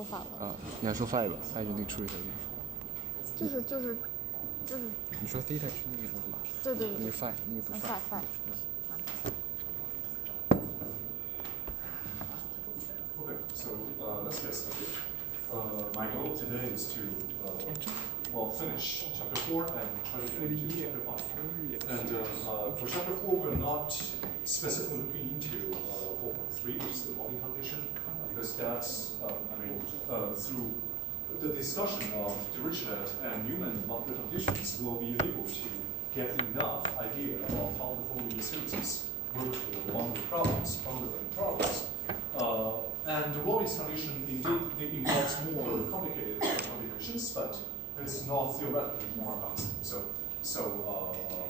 说反了。啊，你还说 phi 吧？phi 就那个处理条件。你说 theta 是那个什么？对，那个 phi，那个不 phi。Okay, so let's get started. My goal today is to finish chapter 4 and try to get into chapter 5. And for chapter 4, we're not specifically looking into 4.3, which is the modeling condition, because that's, through the discussion of Dirichlet and Newman boundary conditions, we'll be able to get enough idea of how the Fourier series work for boundary problems, boundary problems. And the Raleigh's condition indeed involves more complicated conditions, but it's not theoretically more advanced. So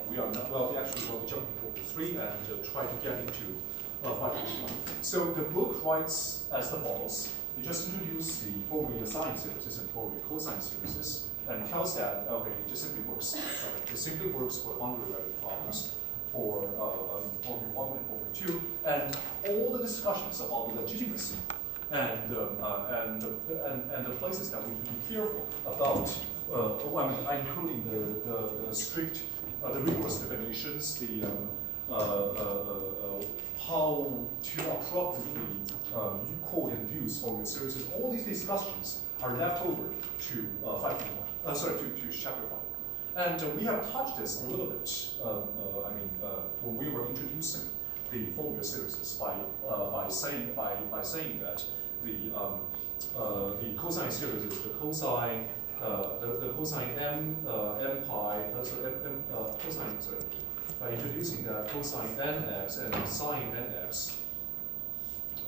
we are not, well, actually will be jumping over 3 and try to get into 5.1. So the book writes as follows. It just introduces the Fourier sine series and Fourier cosine series and tells that, okay, it just simply works. It simply works for boundary related problems for Fourier 1 and Fourier 2, and all the discussions about the legitimacy and the places that we should be careful about, including the strict, the rigorous definitions, the how to appropriately quote and use Fourier series. All these discussions are left over to 5.1. To chapter 5. And we have touched this a little bit. When we were introducing the Fourier series by saying that the cosine series is the cosine m pi by introducing the cosine nx and sine nx.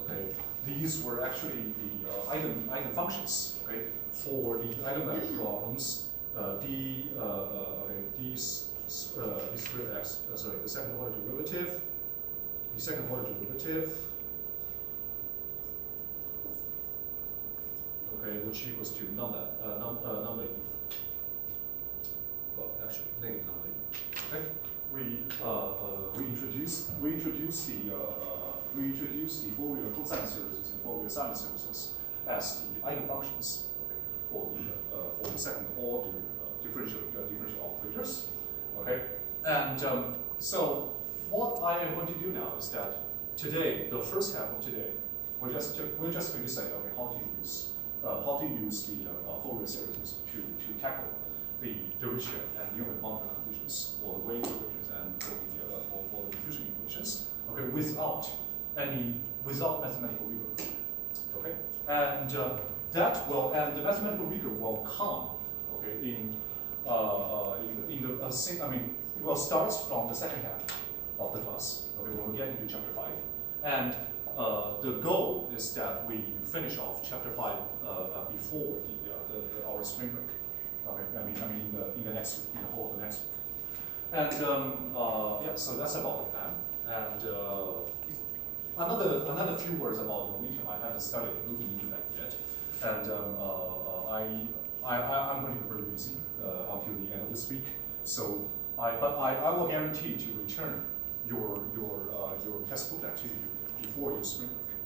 Okay, these were actually the eigenfunctions. Okay, for the eigenvalue problems, d squared x. The second order derivative. The second order derivative. Okay, which equals to number e. Well, actually, negative number e. Okay, we introduce the Fourier cosine series and Fourier sine series as the eigenfunctions, okay, for the second order differential operators. Okay, and so what I am going to do now is that today, the first half of today, we're just going to say, okay, how to use the Fourier series to tackle the Dirichlet and Newman boundary conditions for the wave equations and for the diffusion equations. Okay, without mathematical rigor. Okay, and the mathematical rigor will come. Okay, it will start from the second half of the class. Okay, when we get into chapter 5, and the goal is that we finish off chapter 5 before our spring break. Okay, in the next week, in the whole of the next week. And so that's about the plan. And another few words about Norwegian. I haven't started looking into that yet, and I'm going to be very busy until the end of this week. So I will guarantee to return your textbook activity before your spring break.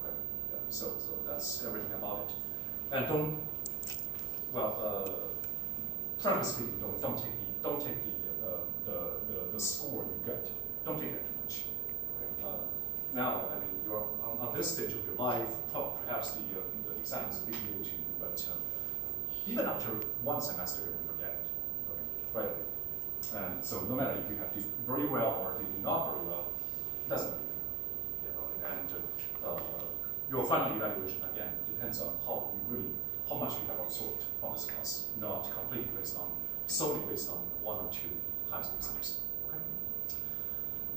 Okay, yeah, so that's everything about it. And frankly speaking, don't take the score you get. Don't take that too much. Okay? Now, you're on this stage of your life. Perhaps the exam is a big deal to you, but even after one semester, you will forget it. Okay, right? And so, no matter if you have did very well or did not very well, it doesn't matter. And your final evaluation again depends on how much you have absorbed from this class, not completely solely based on 1 or 2 times of exams. Okay.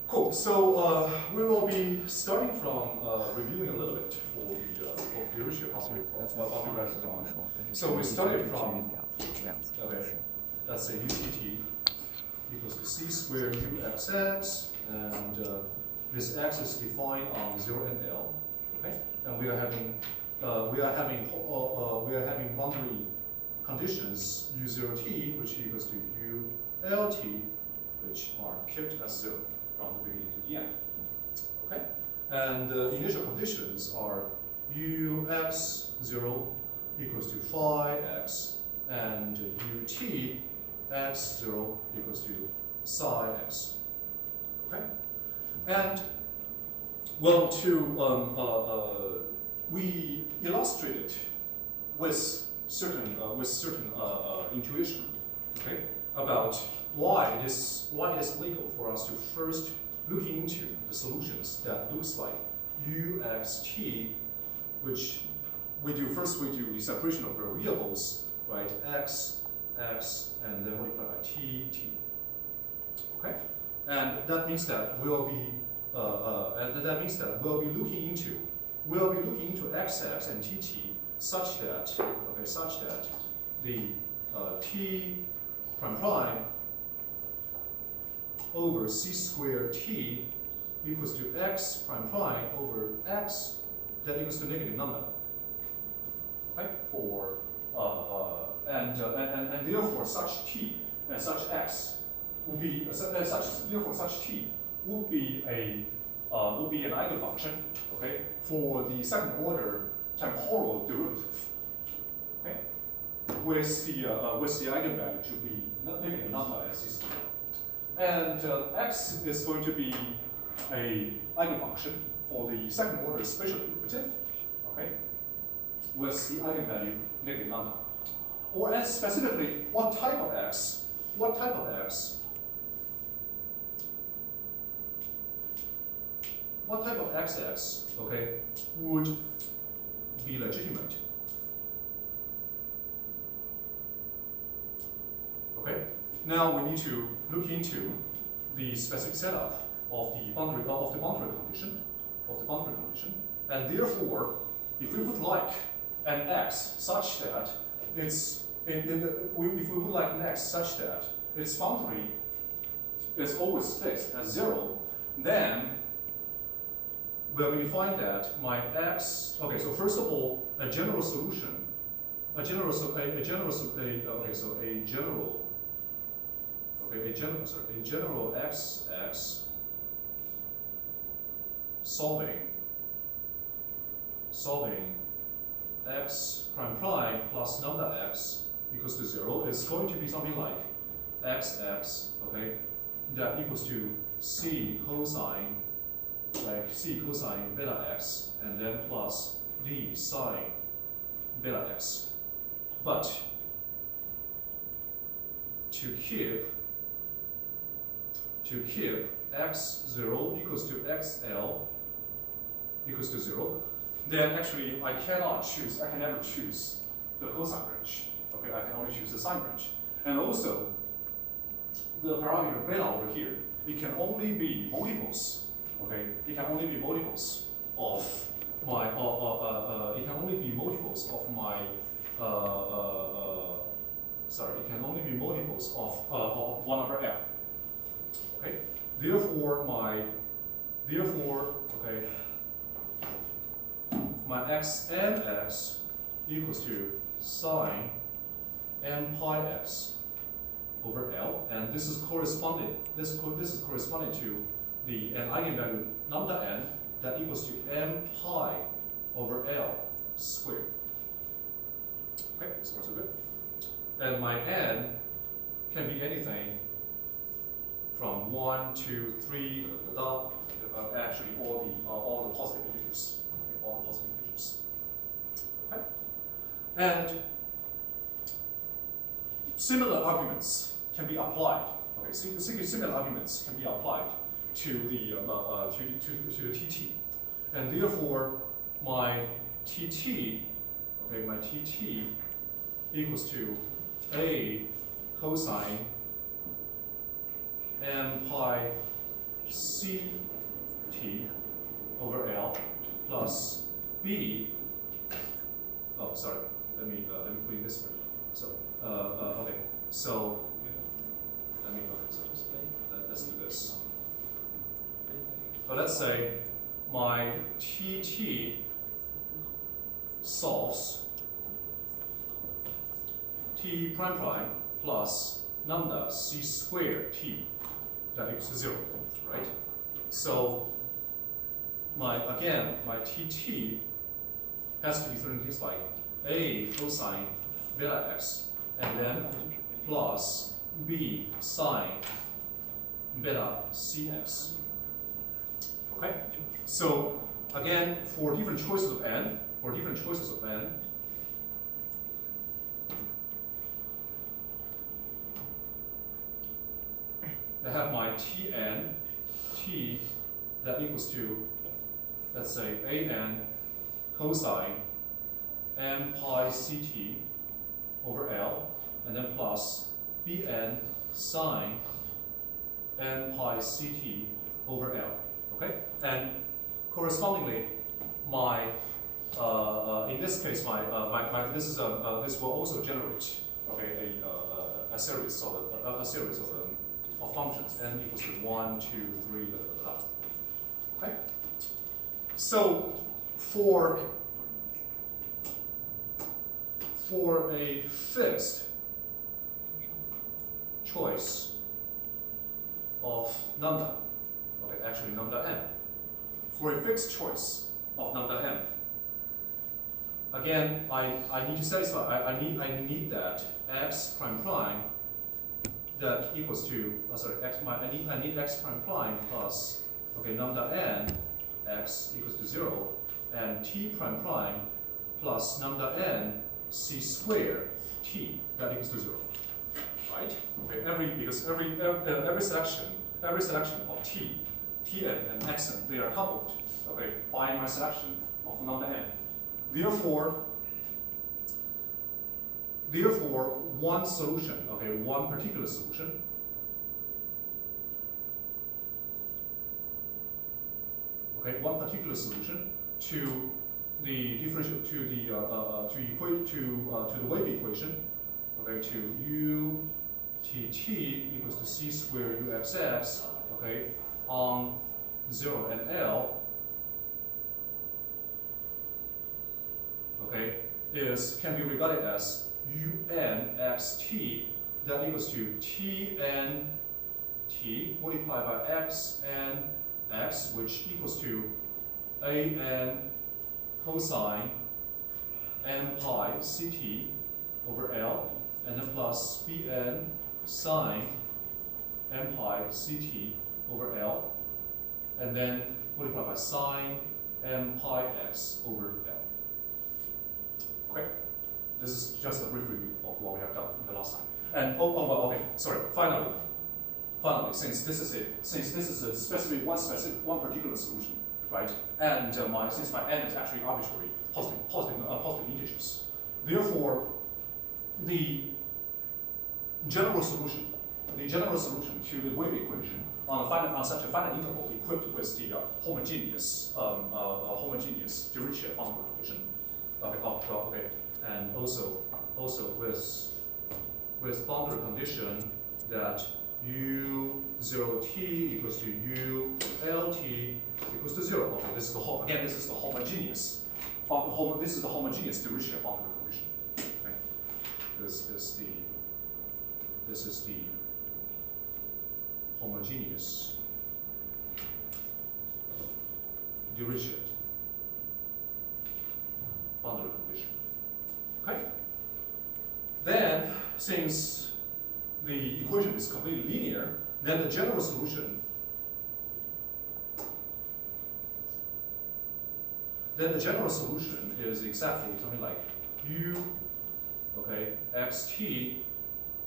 Cool. So we will be starting from reviewing a little bit for the Dirichlet boundary problem. So we started from let's say utt equals to c squared uxx, and this x is defined on 0 and L. Okay, and we are having boundary conditions u0t, which equals to ult, which are kept as 0 from the beginning to the end. Okay, and the initial conditions are ux0 equals to phi x, and ut x0 equals to psi x. Okay? And well, we illustrated with certain intuition, okay, about why it is legal for us to first look into the solutions that looks like uxt, which we do the separation of variables, right? X, and then multiply by t. Okay, and that means that we'll be looking into xx and tt such that the t prime prime over c squared t equals to x prime prime over x that equals to negative number. Okay, and therefore such t and such x would be such t would be an eigenfunction, okay, for the second order temporal derivative, okay, with the eigenvalue to be negative number as c squared, and x is going to be a eigenfunction for the second order spatial derivative, okay, with the eigenvalue negative number, or as specifically what type of x xx, okay, would be legitimate. Okay. Now we need to look into the specific setup of the boundary condition, and therefore, if we would like an x such that its boundary is always fixed at 0, then we're going to find that my x. Okay, so first of all, a general xx solving x prime prime plus lambda x equals to 0 is going to be something like xx, okay, that equals to c cosine beta x, and then plus d sine beta x. But to keep x0 equals to xl equals to 0, then actually I can never choose the cosine branch. Okay, I can only choose the sine branch. And also, the parameter beta over here, it can only be multiples. Okay, it can only be multiples of my it can only be multiples of 1 over l. Okay, therefore my x and x equals to sine n pi x over L, and this is corresponding to the an eigenvalue lambda n that equals to m pi over L squared. Okay, so far so good. And my n can be anything from 1, 2, 3, actually all the positive integers. Okay, all the positive integers. Okay? And similar arguments can be applied. Okay, similar arguments can be applied to the TT, and therefore my TT equals to a cosine m pi ct over L plus b. Oh, sorry. Let me put it this way. So okay. So let me go ahead. So let's do this. But let's say my TT solves t prime prime plus lambda c squared t that equals to 0, right? So my TT has to be certain things like A cosine beta x, and then plus B sine beta cx. Okay? So again, for different choices of n, I have my Tn, T that equals to, let's say, An cosine m pi ct over L, and then plus Bn sine m pi ct over L. Okay? And correspondingly, my in this case, this will also generate, okay, a series of functions n equals to 1, 2, 3, okay? So for a fixed choice of lambda, okay, actually lambda n, for a fixed choice of lambda n, again, I need to satisfy, I need that x prime prime that equals to, I need x prime prime plus, okay, lambda n x equals to 0, and t prime prime plus lambda n c squared t that equals to 0, right? Okay, because every selection of t, tn and xn, they are coupled, okay, by my selection of lambda n. Therefore, one solution, okay, one particular solution, okay, one particular solution to the differential to the wave equation, okay, to u t equals to c squared uxx, okay, on 0 and L, okay, can be regarded as un xt that equals to tn t multiplied by x and x, which equals to an cosine m pi ct over L, and then plus bn sine m pi ct over L, and then multiplied by sine m pi x over L. Okay, this is just a brief review of what we have done the last time. And finally, since this is a specific one particular solution, right? And since my n is actually arbitrary positive integers, therefore the general solution to the wave equation on such a finite interval equipped with the homogeneous Dirichlet boundary condition, okay, and also with boundary condition that u0t equals to ult equals to 0. Okay, this is the homogeneous Dirichlet boundary condition. Okay? This is the homogeneous Dirichlet boundary condition. Okay? Then, since the equation is completely linear, then the general solution is exactly something like u, okay, xt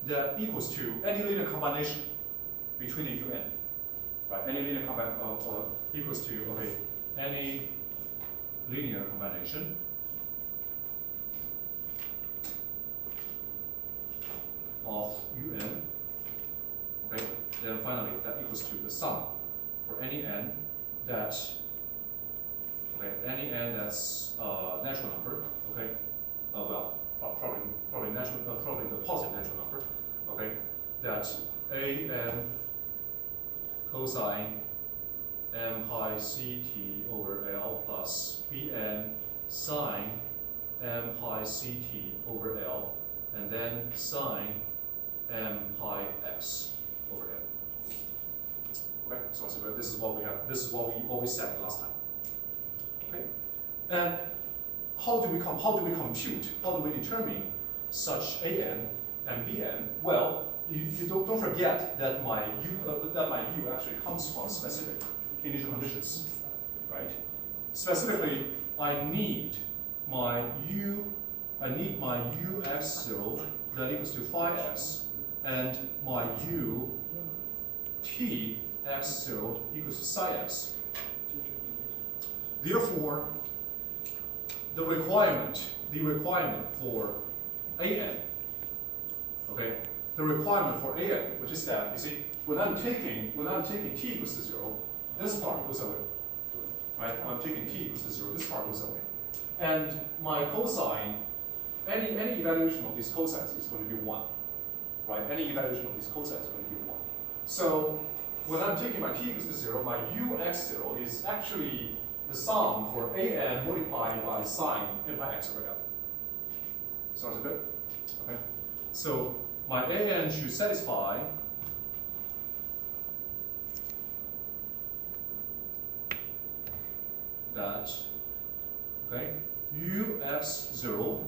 that equals to any linear combination between the un, right? Any linear equals to, okay, any linear combination of un, okay, then finally that equals to the sum for any n that, okay, any n that's natural number, okay, probably the positive natural number, okay, that an cosine m pi ct over L plus bn sine m pi ct over L, and then sine m pi x over L. Okay, so this is what we have. This is what we said last time. Okay, and how do we compute? How do we determine such an and bn? Well, you don't forget that my u actually comes from specific initial conditions, right? Specifically, I need my ux0 that equals to phi x, and my t x0 equals to psi x. Therefore, the requirement for an, okay, the requirement for an, which is that, you see, when I'm taking t equals to 0, this part goes away, right? When I'm taking t equals to 0, this part goes away, and my cosine, any evaluation of these cosines is going to be 1, right? Any evaluation of these cosines is going to be 1. So when I'm taking my t equals to 0, my ux0 is actually the sum for an multiplied by sine n pi x over l. Sounds good? Okay. So my an should satisfy that, okay, ux0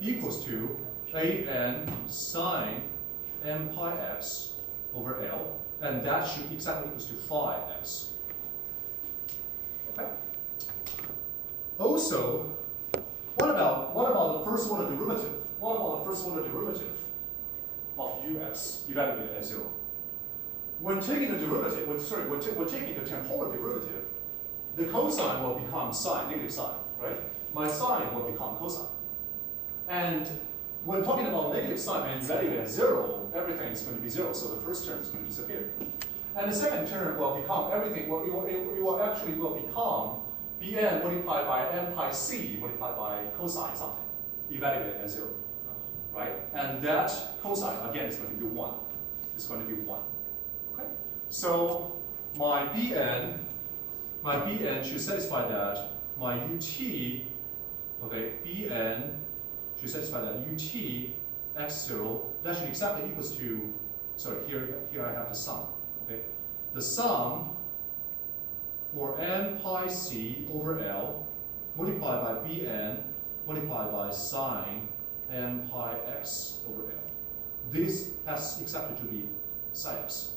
equals to an sine n pi x over l, and that should exactly equals to phi x. Okay. Also, what about the first order derivative? What about the first order derivative of ux evaluated at 0? When taking the derivative, when taking the temporal derivative, the cosine will become sine, negative sine, right? My sine will become cosine. And when talking about negative sine and evaluated at 0, everything is going to be 0, so the first term is going to disappear. And the second term will become everything, it will actually become bn multiplied by n pi c multiplied by cosine something, evaluated at 0, right? And that cosine, again, is going to be 1. It's going to be 1, okay? So my bn should satisfy that. My ut, okay, bn should satisfy that ut x0, that should exactly equals to, sorry, here I have the sum, okay? The sum for n pi c over l multiplied by bn multiplied by sine n pi x over l. This has exactly to be psi x.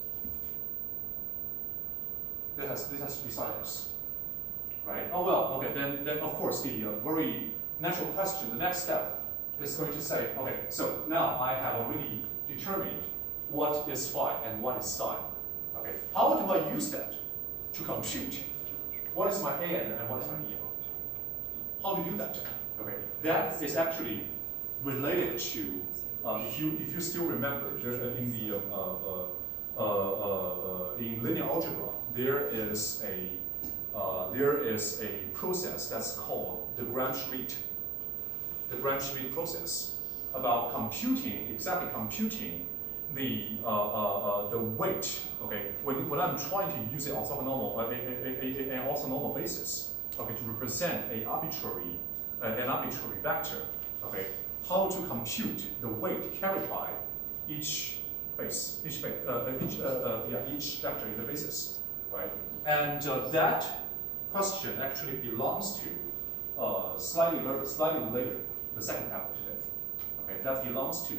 This has to be psi x, right? Oh well, okay. Then of course the very natural question, the next step is going to say, okay, so now I have already determined what is phi and what is psi. Okay, how do I use that to compute what is my an and what is my en? How do you do that? Okay, that is actually related to if you still remember in linear algebra there is a process that's called the Gram-Schmidt process about computing the weight. Okay, when I'm trying to use an orthonormal basis, okay, to represent an arbitrary vector. Okay, how to compute the weight carried by each vector in the basis, right? And that question actually belongs to slightly later, the second half of today. Okay, that belongs to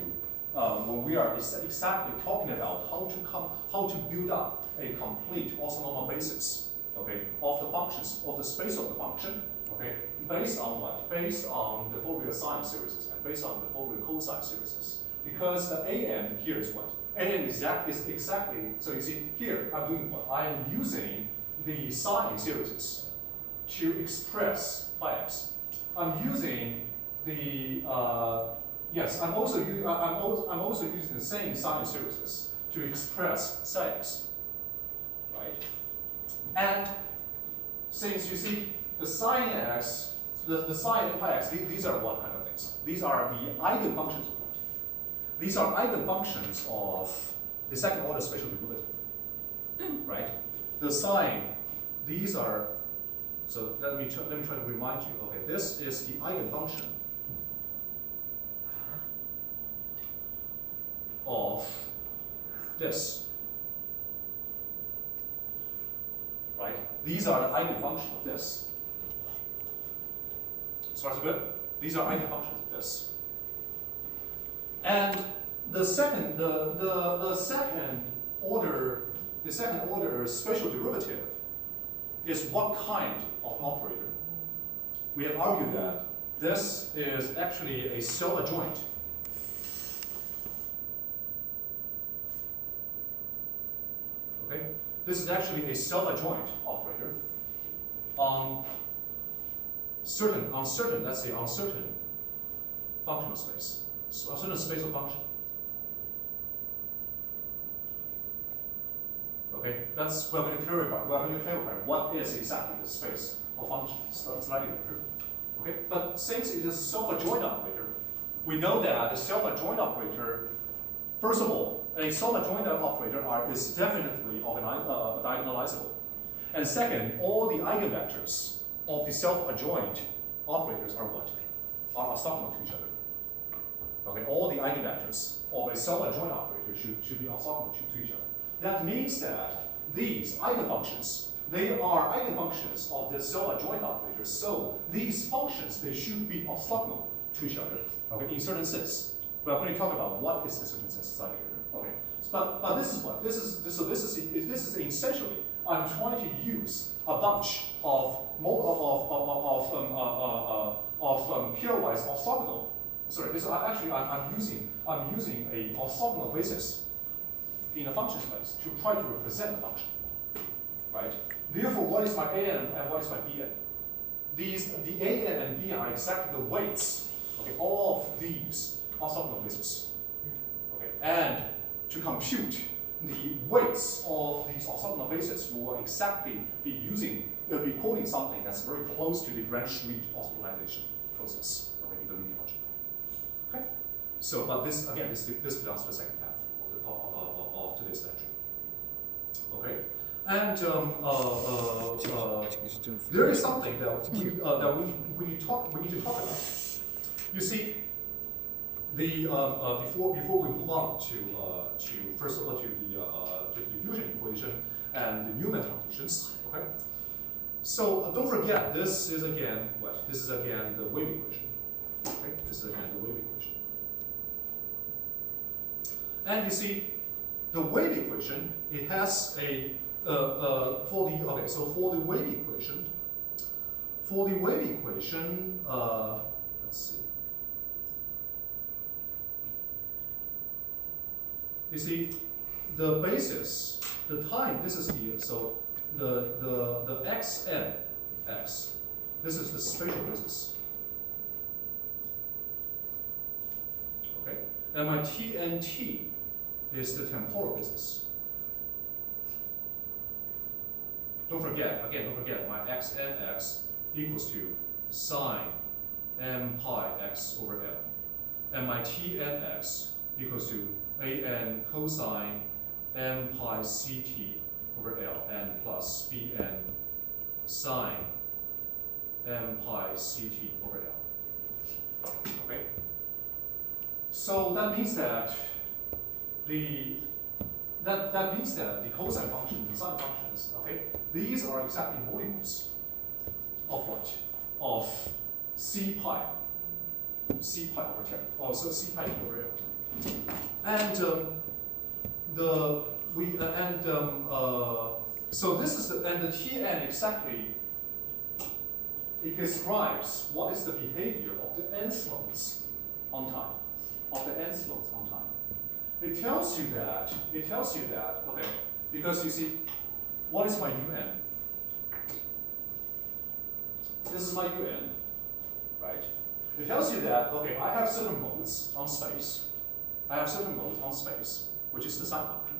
when we are exactly talking about how to build up a complete orthonormal basis, okay, of the functions, of the space of the function, okay, based on what? Based on the Fourier sine series and based on the Fourier cosine series. Because the an here is what? An is exactly, so you see here I'm doing what? I'm using the sine series to express phi x. I'm using the I'm also using the same sine series to express psi x, right? And since you see the sine x, the sine pi x, these are what kind of things? These are the eigenfunctions of what? These are eigenfunctions of the second order spatial derivative, right? The sine, these are. So let me try to remind you. Okay, this is the eigenfunction of this, right? These are the eigenfunction of this. So that's good. These are eigenfunctions of this. And the second order spatial derivative is what kind of operator? We have argued that this is actually a self-adjoint. Okay? This is actually a self-adjoint operator on certain functional space, so a certain spatial function. Okay, we're going to clarify what is exactly the space of functions. That's slightly different. Okay, but since it is a self-adjoint operator, we know that a self-adjoint operator, first of all, a self-adjoint operator is definitely diagonalizable. And second, all the eigenvectors of the self-adjoint operators are what? Are orthogonal to each other. Okay, all the eigenvectors of a self-adjoint operator should be orthogonal to each other. That means that these eigenfunctions, they are eigenfunctions of the self-adjoint operators. So these functions, they should be orthogonal to each other. Okay, in certain sense. We're going to talk about what is the certain sense side here. Okay, but this is what this is essentially. I'm trying to use a bunch of pairwise orthogonal. Sorry, this I'm using a orthogonal basis in a function space to try to represent the function, right? Therefore, what is my an and what is my bn? The an and bn are exactly the weights, okay, of these orthogonal bases, okay, and to compute the weights of these orthogonal bases, we will exactly be quoting something that's very close to the branch-root orthogonalization process, okay, in the linear function. Okay, so but this again, this belongs to the second half of today's lecture. Okay, and there is something that we need to talk about. You see, before we move on to first of all to the diffusion equation and the Newman conditions. Okay, so don't forget this is again what? This is again the wave equation. Okay, this is again the wave equation. And you see, the wave equation, it has a for the wave equation, let's see. You see, the basis, the time. This is the x n x. This is the spatial basis. Okay, and my t n t is the temporal basis. Don't forget, my x n x equals to sine m pi x over L. And my t n x equals to a n cosine m pi ct over L and plus b n sine m pi ct over L. Okay? So that means that the cosine function, the sine functions, okay, these are exactly multiples of what? Of c pi over 10, so c pi over L. And so this is the Tn exactly. It describes what is the behavior of the nth modes on time, It tells you that, okay, because you see, what is my un? This is my un, right? It tells you that, okay, I have certain modes on space, which is the sine function.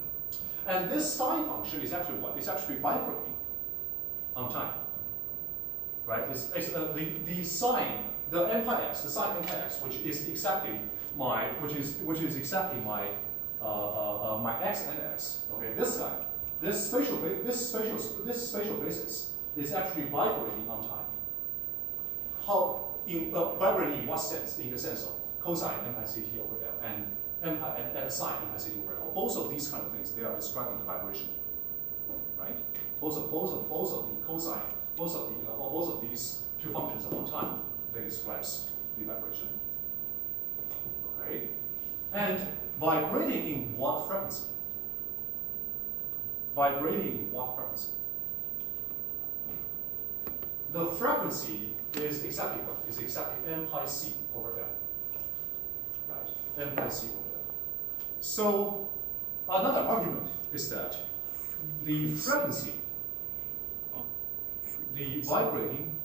And this sine function is actually what? It's actually vibrating on time, right? It's the sine, the n pi x, the sine n pi x, which is exactly my my x and x. Okay, this guy, this spatial basis is actually vibrating on time. How vibrating in what sense? In the sense of cosine m pi ct over L and sine m pi ct over L. Both of these kind of things, they are describing the vibration, right? Both of these two functions at one time, they describes the vibration. Okay, and vibrating in what frequency? Vibrating in what frequency? The frequency is exactly what? Is exactly n pi c over L. Right, n pi c over L. So another argument is that the frequency, the vibrating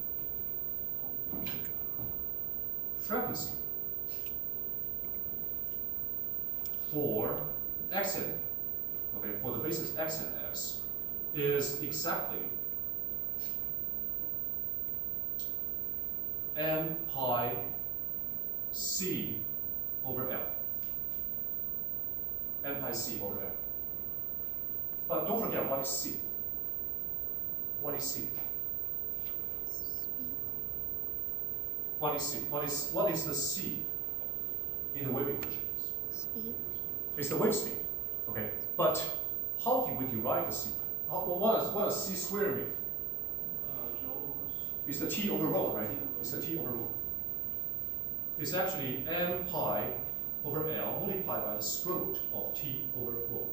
frequency for x and okay, for the basis x and x is exactly n pi c over L. N pi c over L. But don't forget, what is c? What is c? What is c? What is the c in the wave equation? Speed. It's the wave speed. Okay. But how can we derive the c? What does c squared mean? It's the t over rho, right? It's the t over rho. It's actually n pi over L multiplied by the square root of t over rho.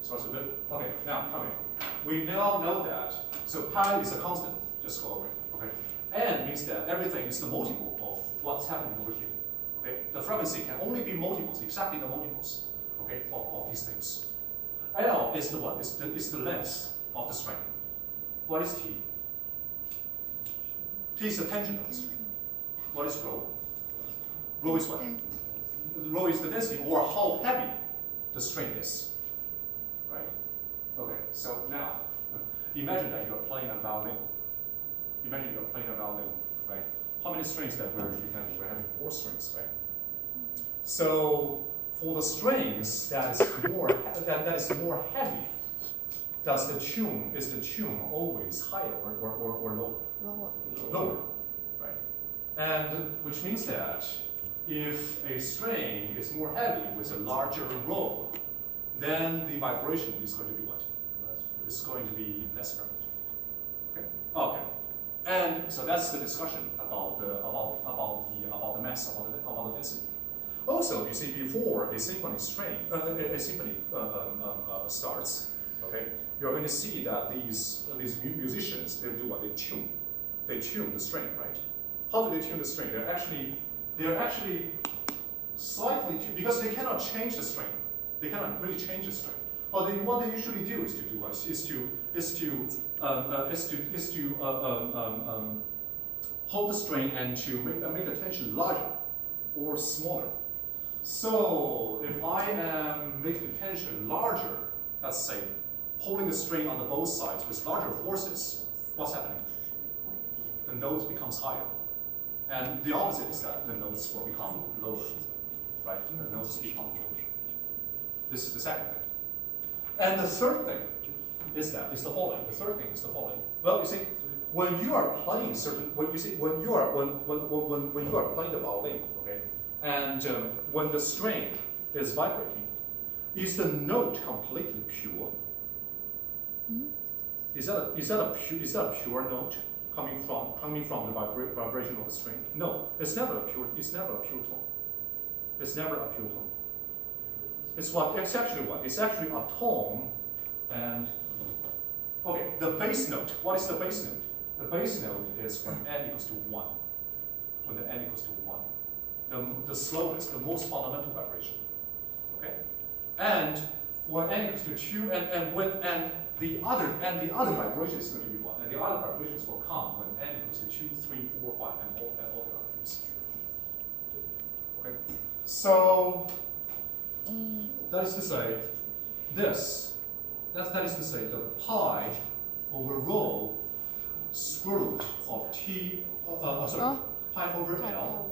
So that's a bit. Okay, now, okay. We now know that, so pi is a constant, just go away, okay? N means that everything is the multiple of what's happening over here, okay? The frequency can only be multiples, exactly the multiples, okay, of these things. L is the what? Is the length of the string. What is T? T is the tangent of the string. What is rho? Rho is what? Rho is the density, or how heavy the string is. Right? Okay, so now, imagine that you're playing a violin. Imagine you're playing a violin, right? How many strings that we're having? We're having 4 strings, right? So for the strings that is more heavy, is the tune always higher or lower? Lower. Lower, right? And which means that if a string is more heavy with a larger rho, then the vibration is going to be what? It's going to be less frequent. Okay. Okay. And so that's the discussion about the mass, about the density. Also, you see, before a symphony starts, okay, you're going to see that these musicians, they do what? They tune the string, right? How do they tune the string? They're actually slightly tuned, because they cannot change the string. They cannot really change the string. But what they usually do is to hold the string and to make the tension larger or smaller. So if I am making the tension larger, let's say, holding the string on the both sides with larger forces, what's happening? The note becomes higher. And the opposite is that the notes will become lower, right? The notes become lower. This is the second thing. And the third thing is the following. The third thing is the following. Well, you see, when you are playing when you are playing the violin, okay, and when the string is vibrating, is the note completely pure? Mm-hmm. Is that a pure note coming from the vibration of the string? No, it's never a pure tone. It's never a pure tone. It's actually what? It's actually a tone, and okay, the bass note. What is the bass note? The bass note is when n equals to 1. When the n equals to 1. The slowest, the most fundamental vibration. Okay? And when n equals to 2, and the other vibration is going to be 1. And the other vibrations will come when n equals to 2, 3, 4, 5, and all the other things. Okay? So that is to say, that is to say, the pi over rho square root of t, pi over L,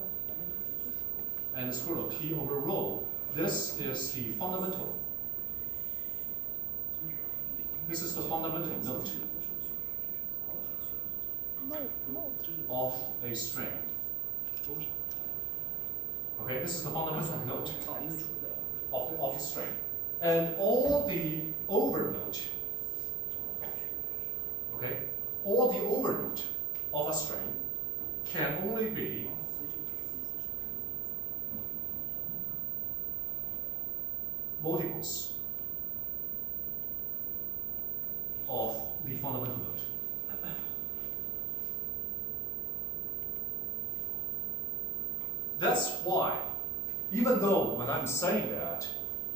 and the square root of t over rho. This is the fundamental. This is the fundamental note of a string. Okay, this is the fundamental note of the string. And all the overnote, okay, all the overnote of a string can only be multiples of the fundamental note. That's why, even though when I'm saying that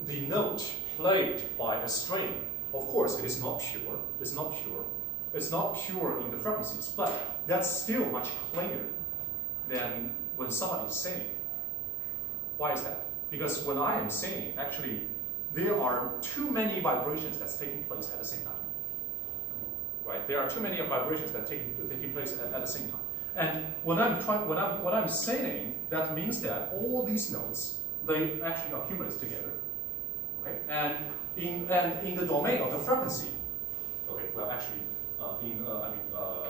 the note played by a string, of course it is not pure, it's not pure, it's not pure in the frequencies, but that's still much cleaner than when somebody is singing. Why is that? Because when I am singing, actually, there are too many vibrations that's taking place at the same time. Right? There are too many vibrations that taking place at the same time. And when I'm singing, that means that all these notes, they actually accumulate together. Okay? And in the domain of the frequency, okay, well actually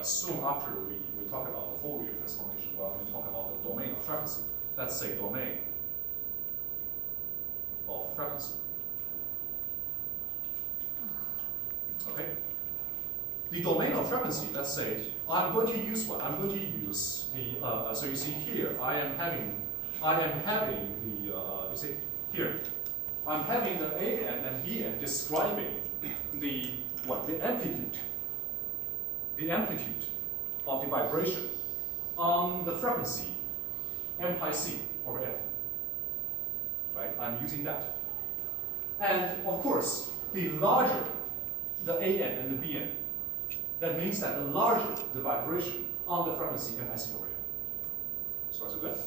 soon after we talk about the Fourier transformation, well, we talk about the domain of frequency. Let's say domain of frequency. Okay? The domain of frequency, let's say, I'm going to use what? I'm going to use the, so you see here, I am having the, you see here, I'm having the AN and BN describing the, what? The amplitude of the vibration on the frequency m pi c over L. Right? I'm using that. And of course, the larger the AN and the BN, that means that the larger the vibration on the frequency m pi c over L. So that's good.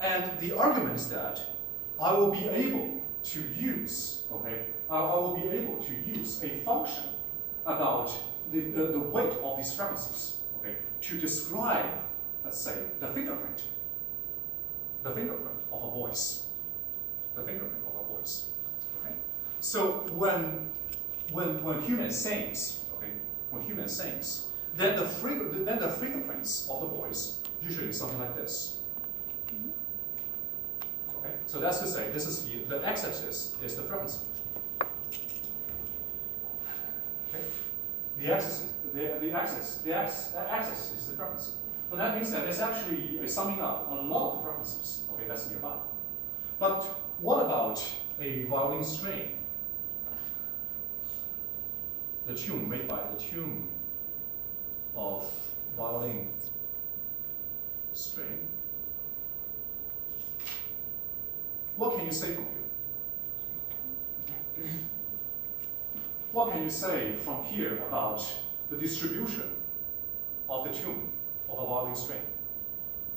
And the argument is that I will be able to use, okay, I will be able to use a function about the weight of these frequencies, okay, to describe, let's say, the fingerprint of a voice, okay. So when human sings, okay, then the fingerprints of the voice usually is something like this. Okay, so that's to say, this is the x-axis is the frequency. Okay, the axis is the frequency. So that means that it's actually a summing up on a lot of frequencies. Okay, that's nearby. But what about a violin string? The tune made by the tune of violin string. What can you say from here? What can you say from here about the distribution of the tune of a violin string?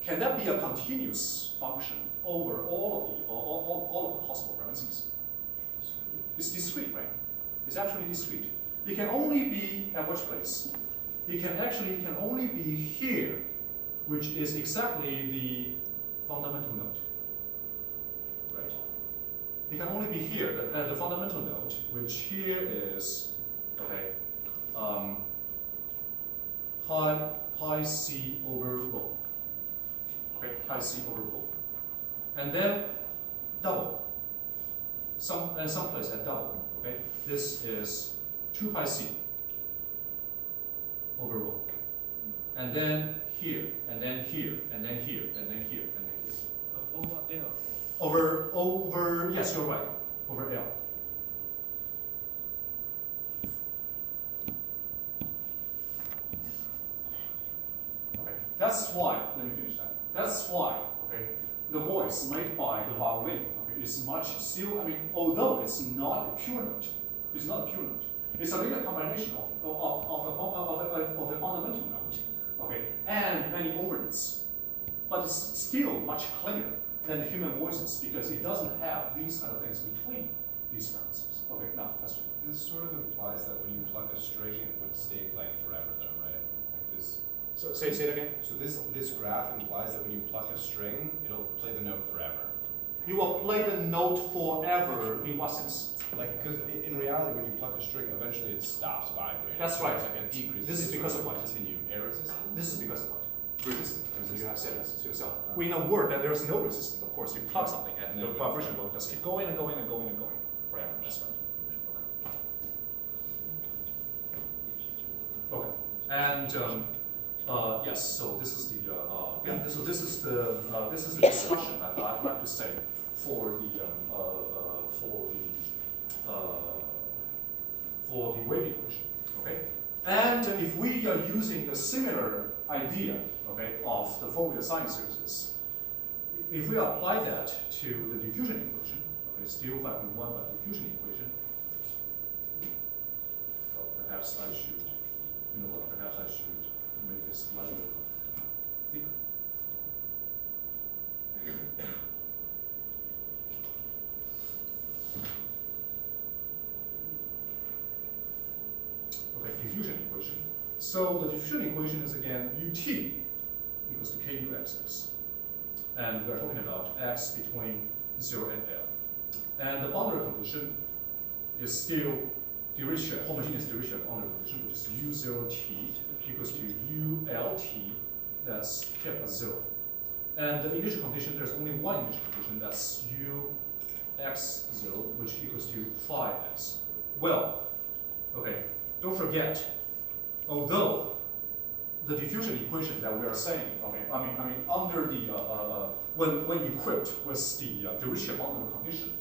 Can that be a continuous function over all of the possible frequencies? It's discrete, right? It's actually discrete. It can only be at which place? It can only be here, which is exactly the fundamental note. Right? It can only be here, the fundamental note, which here is, okay, pi c over rho. Okay, pi c over rho. And then double. Some place at double. Okay, this is 2 pi c over rho. And then here, and then here, and then here, and then here, and then here. Over L. Over, yes, you're right. Over L. Okay, that's why, let me finish that. That's why, okay, the voice made by the violin, okay, is much still, although it's not a pure note, it's a linear combination of a fundamental note, okay, and many overlays. But it's still much cleaner than the human voices because it doesn't have these kind of things between these frequencies. Okay, now question. This sort of implies that when you pluck a string, it would stay playing forever, though, right? Like this. So say it again. So this graph implies that when you pluck a string, it'll play the note forever. You will play the note forever in what sense? Like, because in reality, when you pluck a string, eventually it stops vibrating. That's right. It's like a decrease. This is because of what? Continue air resistance. This is because of what? Resistance. As you have said it to yourself. In a word that there's no resistance, of course, you plug something and the vibration will just keep going and going and going and going forever. That's right. Okay. Okay. And Yes. So this is the so this is the discussion that I'd like to say for the wave equation. Okay. And if we are using the similar idea, okay, of the Fourier sine series, if we apply that to the diffusion equation, okay, still finding one by diffusion equation, so perhaps I should, you know what, perhaps I should make this slightly thicker. Okay, diffusion equation. So the diffusion equation is again ut equals to kuxx. And we're talking about x between 0 and L. And the boundary condition is still Dirichlet, homogeneous Dirichlet boundary condition, which is u0t equals to ult, that's kept at 0. And the initial condition, there's only one initial condition, that's ux0, which equals to phi x. Well, okay, don't forget, although the diffusion equation that we are saying, okay, I mean, under the when equipped with the Dirichlet boundary condition,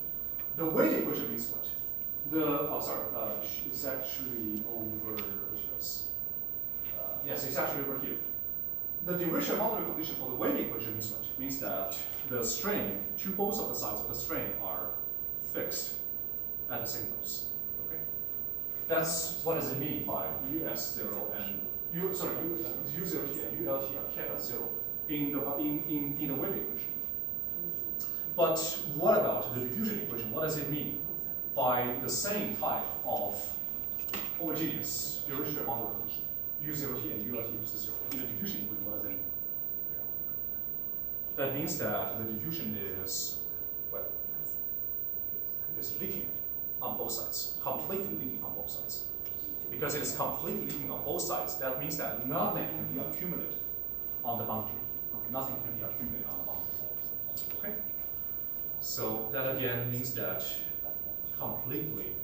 the wave equation means what? It's actually over. Yes, it's actually over here. The Dirichlet boundary condition for the wave equation means what? Means that the strain to both of the sides of the strain are fixed at the same place. Okay, that's what does it mean by us0 and u0t and ult are kept at 0 in the wave equation. But what about the diffusion equation? What does it mean by the same type of homogeneous Dirichlet boundary condition? U0t and ult equals to 0. In the diffusion equation, what does that mean? That means that the diffusion is what? Is leaking on both sides, completely leaking on both sides. Because it is completely leaking on both sides, that means that nothing can be accumulated on the boundary. Okay, nothing can be accumulated on the boundary. Okay? So that again means that completely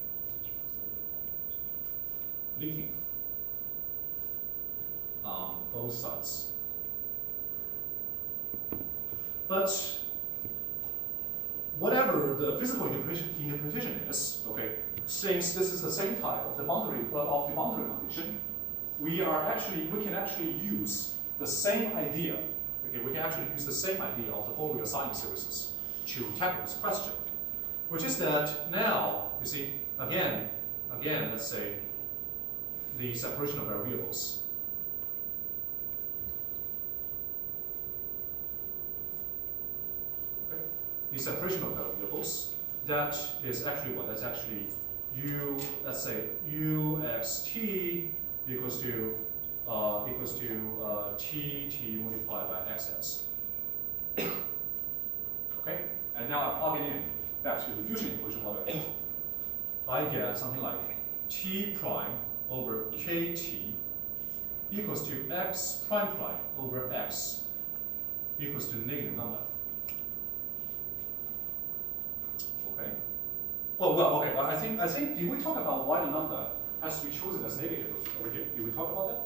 leaking on both sides. But whatever the physical interpretation is, okay, since this is the same type of the boundary condition, we can actually use the same idea. Okay, we can actually use the same idea of the Fourier sine series to tackle this question, which is that now you see again, let's say the separation of variables. Okay, the separation of variables, that is actually what? That's actually let's say uxt equals to t multiplied by xs. Okay, and now I plug it in back to the diffusion equation. What do I get? Something like t prime over kt equals to x prime over x equals to negative lambda. Okay. Oh well, okay. But I think did we talk about why the lambda has to be chosen as negative over here? Did we talk about that?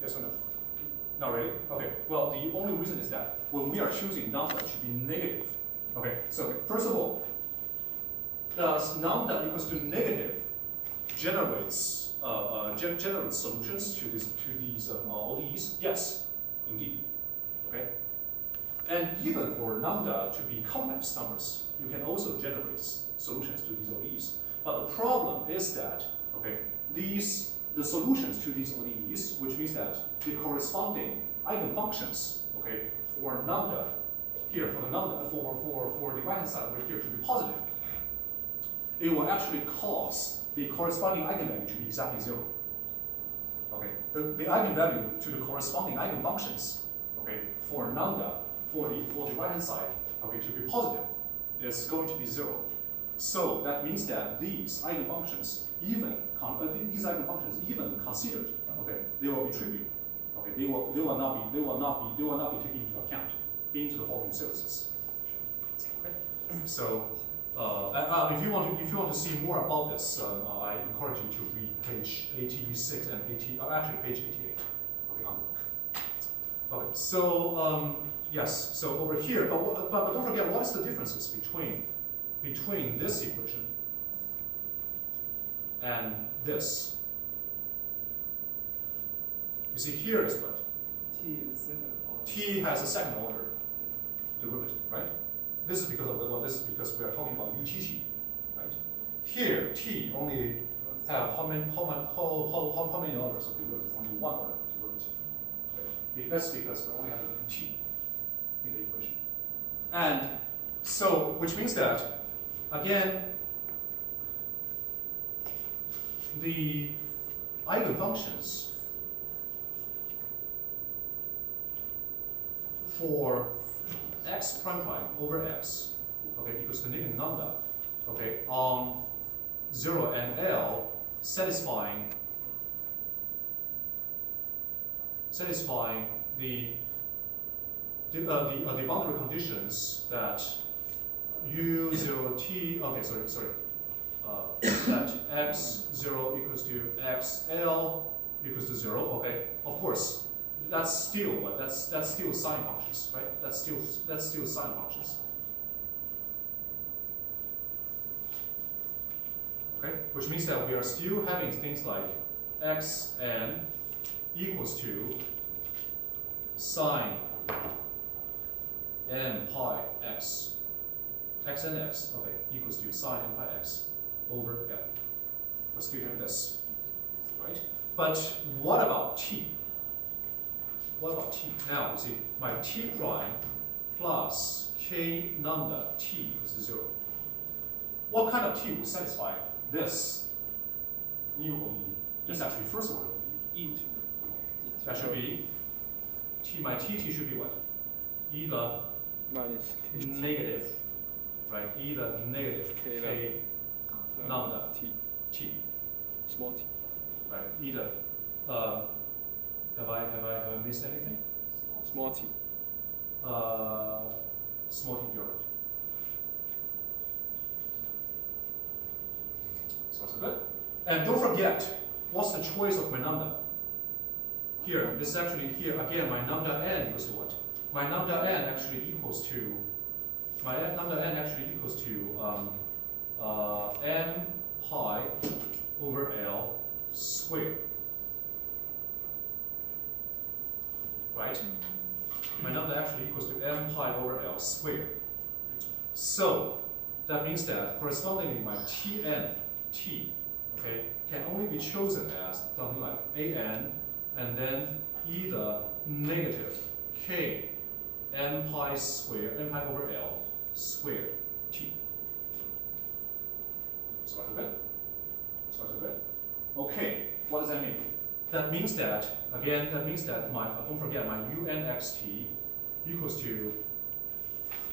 Yes or no? Not really? Okay. Well, the only reason is that when we are choosing lambda to be negative, okay, so first of all, does lambda equals to negative generates solutions to these ODEs? Yes, indeed. Okay. And even for lambda to be complex numbers, you can also generate solutions to these ODEs. But the problem is that, okay, the solutions to these ODEs, which means that the corresponding eigenfunctions, okay, for lambda here, for the right hand side over here to be positive, it will actually cause the corresponding eigenvalue to be exactly 0. Okay, the eigenvalue to the corresponding eigenfunctions, okay, for lambda for the right hand side, okay, to be positive is going to be 0. So that means that these eigenfunctions even considered, okay, they will be trivial. Okay, they will not be taken into account into the following series. Okay, so if you want to see more about this, I encourage you to read page 86 and 80, actually page 88. Okay, on the book. Okay, so yes, so over here, but don't forget, what is the differences between this equation and this? You see, here is what? T has a second order derivative, right? This is because of this is because we are talking about UTT, right? Here, T only have how many orders of derivative? Only one order of derivative. Right? That's because we only have a T in the equation. And so, which means that, again, the eigenfunctions for x prime over x, okay, equals to negative lambda, okay, on 0 and L satisfying the boundary conditions that u0t, okay, sorry, that x0 equals to xl equals to 0, okay, of course, that's still what? That's still sine functions, right? That's still sine functions. Okay, which means that we are still having things like xn equals to sine n pi x, xn x, okay, equals to sine n pi x over n. We're still having this, right? But what about t? What about t? Now, you see, my t prime plus k lambda t equals to 0. What kind of t will satisfy this new ODE? That's actually first order ODE. That should be t. My tt should be what? E the minus k negative, right? E the negative k lambda t, small t. right? E the have I missed anything? Small t. Small t, you're right. So that's good. And don't forget, what's the choice of my lambda? Here, this is actually here again. My lambda n equals to what? My lambda n actually equals to m pi over L squared. Right? My lambda actually equals to m pi over L squared. So that means that correspondingly my t, okay, can only be chosen as something like an and then e the negative k m pi over L squared t. So that's a bit. So that's a bit. Okay, what does that mean? That means that, again, my, don't forget, my unxt equals to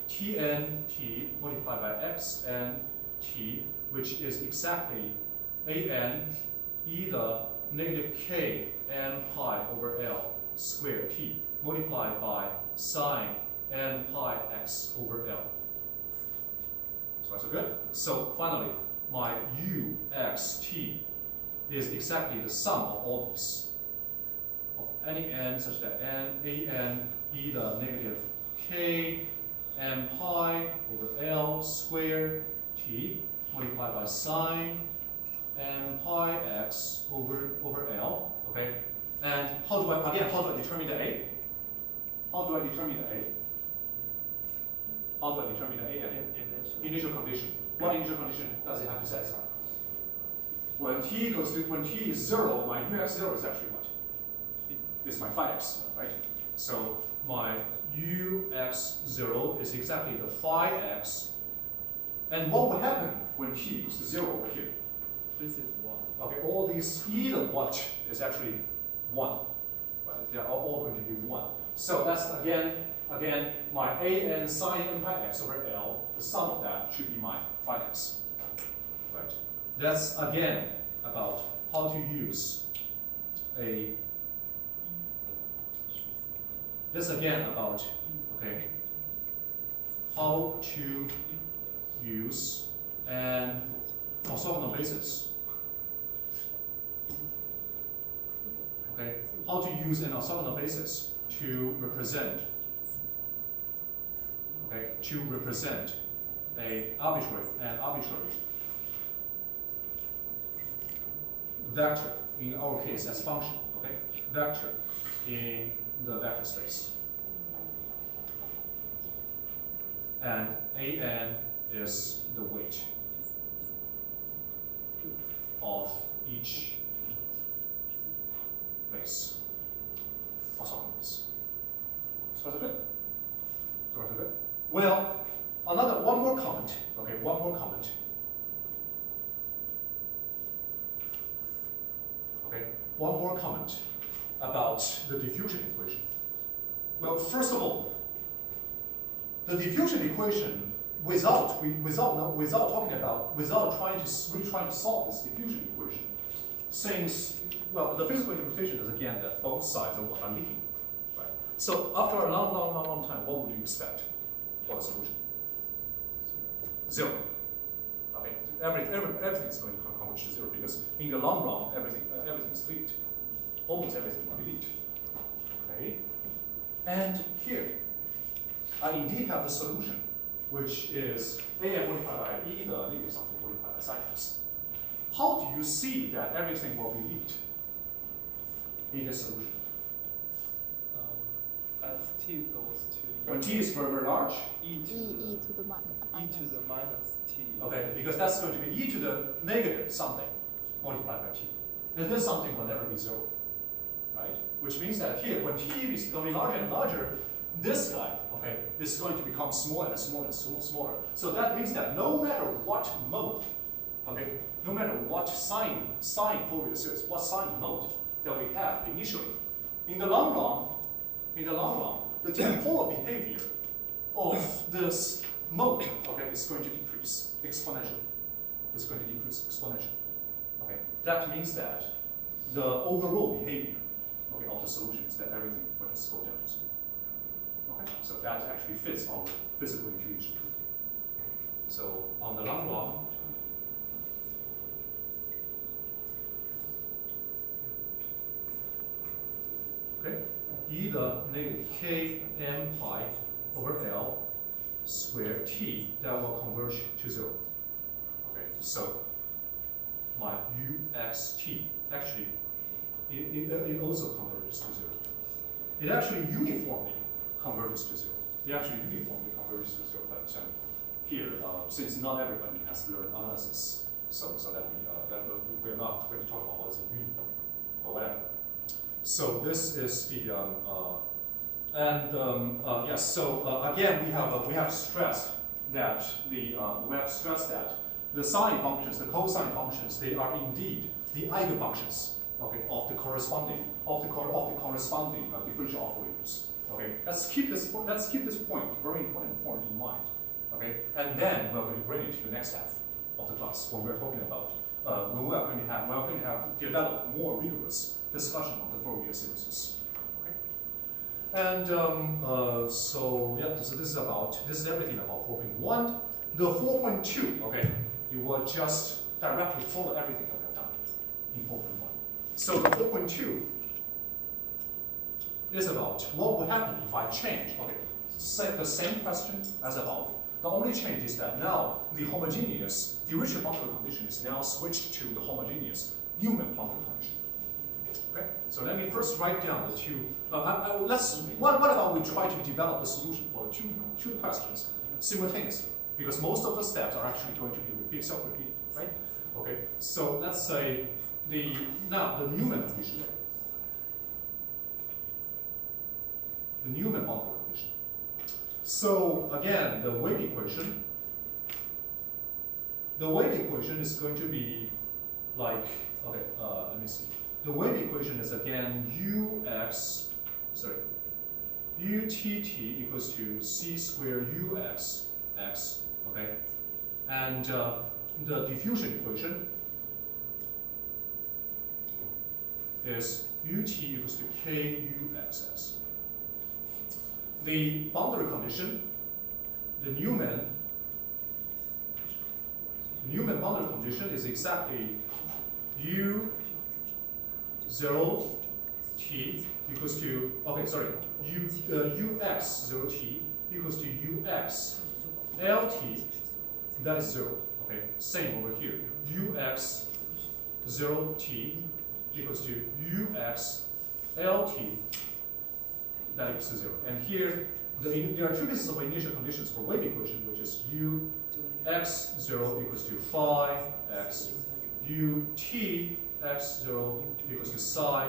tnt multiplied by xnt, which is exactly an e the negative k n pi over L squared t multiplied by sine n pi x over L. So that's good. So finally, my uxt is exactly the sum of all these, of any n such that an e the negative k m pi over L squared t multiplied by sine m pi x over L. Okay, and how do I determine the a? How do I determine the a? How do I determine the a? Initial condition. What initial condition does it have to satisfy? When t is 0, my ux0 is actually what? It's my phi x, right? So my ux0 is exactly the phi x. And what would happen when t equals to 0 over here? This is 1. Okay, all these e the what is actually 1. Right? They are all going to be 1. So that's again my an sine n pi x over L, the sum of that should be my phi x. Right. That's again about how to use a. This again about how to use an orthogonal basis. Okay, how to use an orthogonal basis to represent, okay, to represent an arbitrary vector, in our case as function, okay, vector in the vector space. And an is the weight of each base or something else. So that's good. So that's good. Well, one more comment. Okay, one more comment. Okay, one more comment about the diffusion equation. Well, first of all, the diffusion equation without trying to solve this diffusion equation, since well the physical interpretation is again that both sides are what are leaking, right? So after a long time, what would you expect for the solution? Zero. Okay, everything is going to converge to zero because in the long run, everything is leaked. Almost everything will be leaked. Okay, and here I indeed have the solution, which is an multiplied by e, the leak something multiplied by sine x. How do you see that everything will be leaked in this solution? As t goes to When t is very, very large. e to the minus t. Okay, because that's going to be e to the negative something multiplied by t. And this something will never be zero, right? Which means that here, when t is going to be larger and larger, this guy, okay, is going to become smaller and smaller and smaller. So that means that no matter what mode, okay, no matter what sign Fourier series, what sign mode that we have initially, in the long run, the temporal behavior of this mode, okay, is going to decrease exponentially. It's going to decrease exponentially. Okay, that means that the overall behavior, okay, of the solution is that everything will just go down to zero. Okay, so that actually fits our physical intuition. So on the long run, okay, e the negative k m pi over L squared t, that will converge to zero. Okay, so my uxt actually it also converges to zero. It actually uniformly converges to zero. It actually uniformly converges to zero. But here, since not everybody has learned analysis, so that we're not going to talk about what is uniform or whatever. So this is the yes. So again, we have stressed that the sine functions, the cosine functions, they are indeed the eigenfunctions, okay, of the corresponding differential operators. Okay, let's keep this point, very important point in mind. Okay, and then we're going to bring it to the next half of the class when we're talking about when we're going to have developed more rigorous discussion of the Fourier series. Okay, and so yeah, so this is everything about 4.1. The 4.2, okay, you will just directly follow everything that we have done in 4.1. So the 4.2 is about what would happen if I change. Okay, say the same question as above. The only change is that now the homogeneous Dirichlet boundary condition is now switched to the homogeneous Newman boundary condition. Okay, so let me first write down the two. What about we try to develop the solution for the two questions simultaneously? Because most of the steps are actually going to be self-repeating, right? Okay, so let's say the Newman condition. The Newman boundary condition. So again, the wave equation. The wave equation is going to be like, okay, let me see. The wave equation is again utt equals to c squared ux x, okay? And the diffusion equation is ut equals to kuxx. The boundary condition, the Newman boundary condition is exactly u0 t equals to, okay, sorry, ux 0t equals to ux lt, that is 0. Okay, same over here. Ux 0t equals to ux lt, that equals to 0. And here, there are two cases of initial conditions for wave equation, which is ux 0 equals to phi x, ut x 0 equals to psi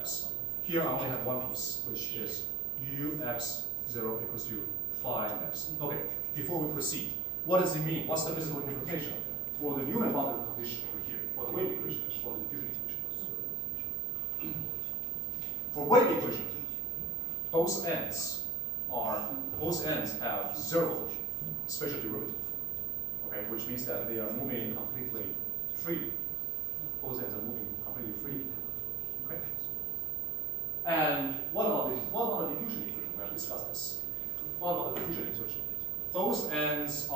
x. Here I only have one piece, which is ux 0 equals to phi x. Okay, before we proceed, what does it mean? What's the physical implication for the Newman boundary condition over here, for the wave equation, for the diffusion equation? For wave equation, both ends have 0 spatial derivative. Okay, which means that they are moving completely freely. Both ends are moving completely freely. Okay. And what about the diffusion equation? We have discussed this. What about the diffusion equation? Both ends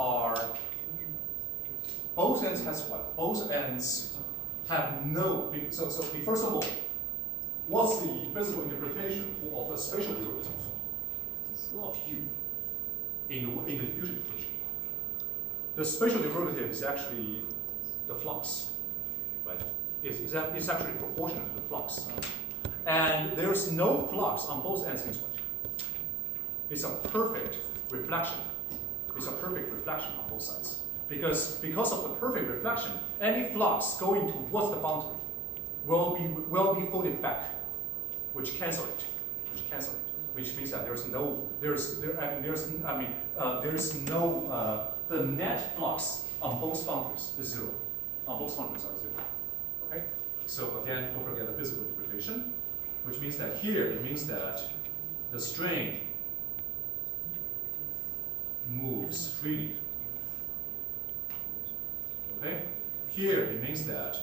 has what? Both ends have no. So first of all, what's the physical interpretation of a spatial derivative of u in the diffusion equation? The spatial derivative is actually the flux, right? It's actually proportional to the flux. And there's no flux on both ends inside. It's a perfect reflection. It's a perfect reflection on both sides. Because of the perfect reflection, any flux going towards the boundary will be folded back, which cancel it. Which means that the net flux on both boundaries is 0. On both boundaries are 0. Okay? So again, don't forget the physical interpretation, which means that here it means that the strain moves freely. Okay? Here it means that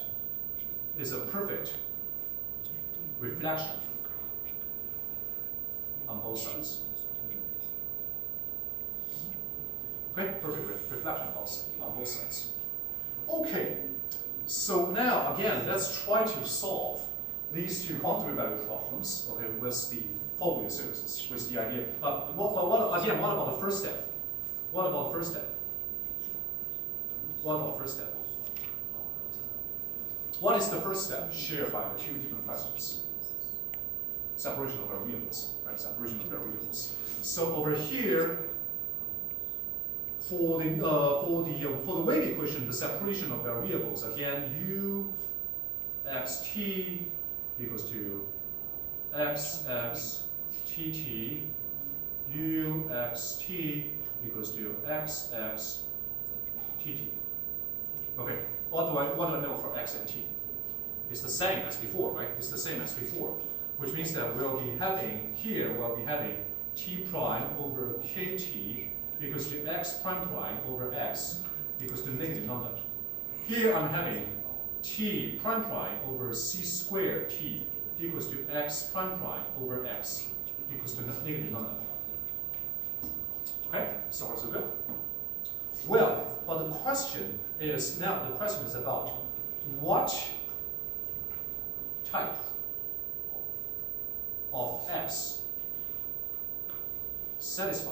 it's a perfect reflection on both sides. Okay, perfect reflection on both sides. Okay, so now again, let's try to solve these two quantum value problems. Okay, with the following series, with the idea. What about the first step? What about the first step? What is the first step shared by the two different questions? Separation of variables, right? Separation of variables. So over here, for the wave equation, the separation of variables again, u xt equals to xx tt, u xt equals to xx tt. Okay, what do I know for x and t? It's the same as before, right? It's the same as before, which means that we'll be having t prime over kt equals to x prime over x equals to negative lambda. Here I'm having t prime over c squared t equals to x prime over x equals to negative lambda. Okay, so far so good. Well, but the question is about what type of x satisfy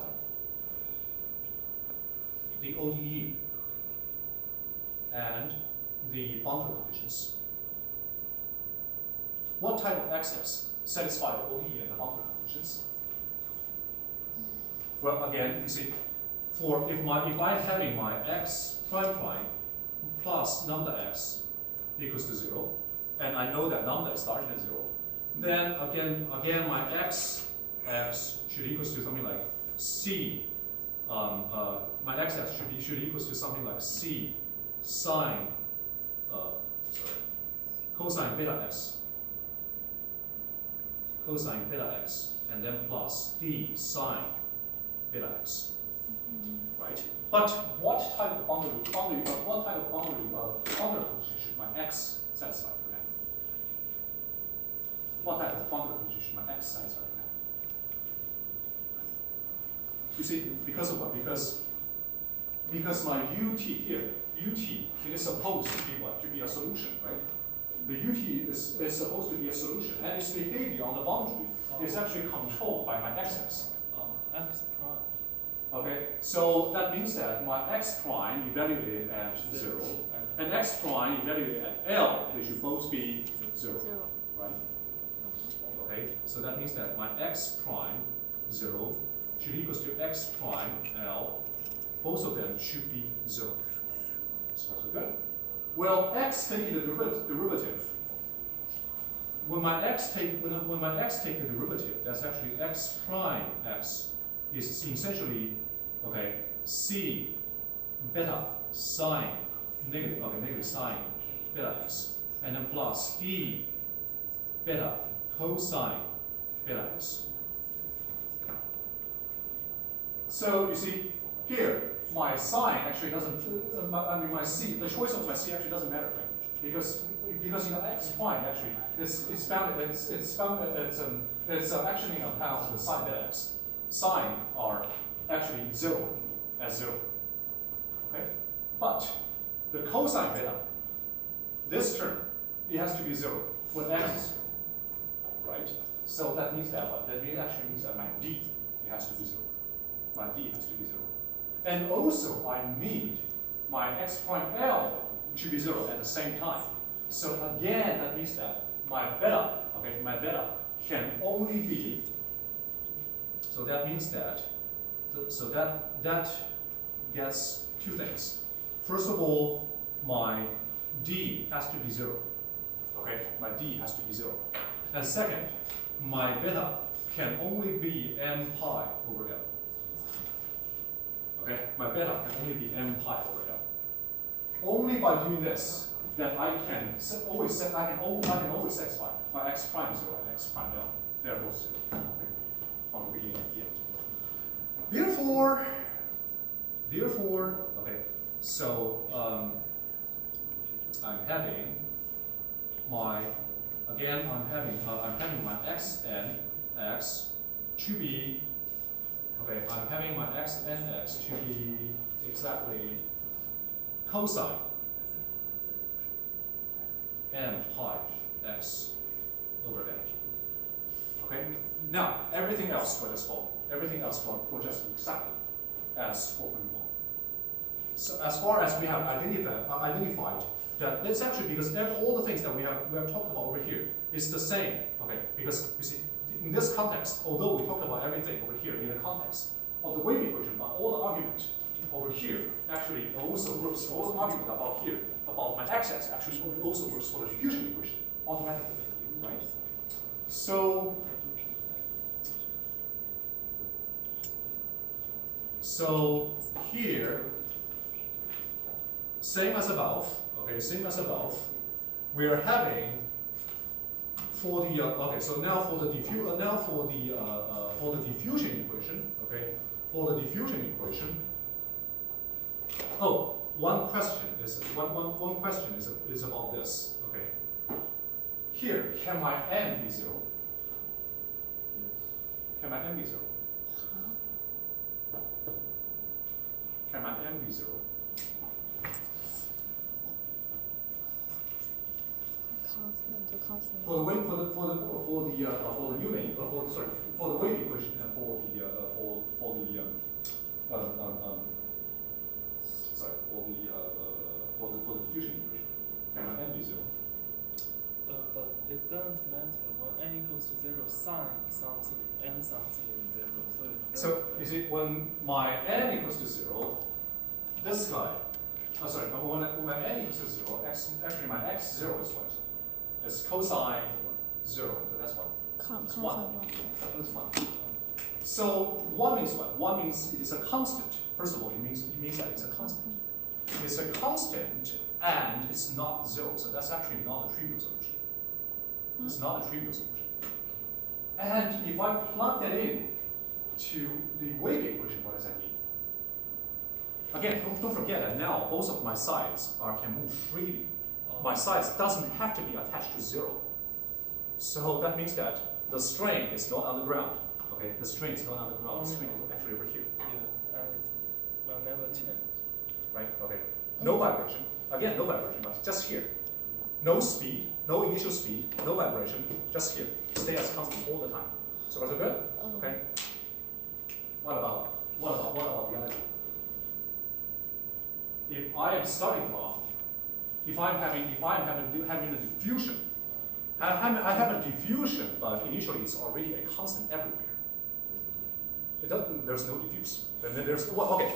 the ODE and the boundary conditions. What type of x's satisfy the ODE and the boundary conditions? Well, again, you see, if I'm having my x prime plus lambda x equals to 0, and I know that lambda is starting at 0, then again my x should equals to something like c. My x-axis should equals to something like c sine cosine beta x, and then plus d sine beta x, right? But what type of boundary condition should my x satisfy for that? What type of boundary condition should my x satisfy for that? You see, because of what? Because my ut here, it is supposed to be what? To be a solution, right? The ut is supposed to be a solution, and its behavior on the boundary is actually controlled by my x-axis. X prime. Okay, so that means that my x prime evaluated at 0 and x prime evaluated at L, they should both be 0, right? Okay, so that means that my x prime 0 should equals to x prime L. Both of them should be 0. So good. Well, x taking the derivative. When my x take the derivative, that's actually x prime x is essentially c beta sine negative sine beta x, and then plus d beta cosine beta x. So you see here, my sine actually doesn't. My c, the choice of my c actually doesn't matter, right? Because x prime actually it's actually bound with sine beta x. Sine are actually 0 as 0. Okay? But the cosine beta, this term, it has to be 0 when x is 0. Right? So that means that what? That actually means that my d it has to be 0. My d has to be 0. And also I need my x prime L to be 0 at the same time. So again, that means that my beta, can only be. So that means that, that gets two things. First of all, my d has to be 0. Okay, my d has to be 0. And second, my beta can only be m pi over L. Okay, my beta can only be m pi over L. Only by doing this, that I can always satisfy my x prime 0 and x prime L. They're both 0. Okay. From the beginning to the end. Therefore, okay, so I'm having my xn x to be, I'm having my xn x to be exactly cosine m pi x over n. Okay. Now everything else will just follow. Everything else will just be exactly as what we want. So as far as we have identified that it's actually because all the things that we have talked about over here is the same. Okay, because you see in this context, although we talked about everything over here in the context of the wave equation, but all the argument over here actually also works. All the argument about here about my x-axis actually also works for the diffusion equation automatically, right? So here, same as above. We are having for the so now for the diffusion equation. Okay, for the diffusion equation. Oh, one question is about this. Okay, here can my n be 0? Can my n be 0? Can my n be 0? For the wave equation and for the diffusion equation, can my n be 0? But it doesn't matter when n equals to 0, sine something, n something is 0. So you see, when my n equals to 0, this guy, when my n equals to 0, actually my x0 is what? It's cosine 0, so that's what? It's 1. That's 1. So 1 means what? 1 means it is a constant. First of all, it means that it's a constant. It's a constant and it's not 0, so that's actually not a trivial solution. It's not a trivial solution. And if I plug that in to the wave equation, what does that mean? Again, don't forget that now both of my sides can move freely. My sides doesn't have to be attached to 0. So that means that the strain is not on the ground. Okay, the strain is not on the ground. The strain is actually over here. Yeah, and it will never change. Right? Okay. No vibration. Again, no vibration, but just here. No speed, no initial speed, no vibration, just here. Stay as constant all the time. So far so good? Oh. Okay. What about the other one? If I am starting from, if I'm having a diffusion, I have a diffusion, but initially it's already a constant everywhere. It doesn't. There's no diffuse. Then there's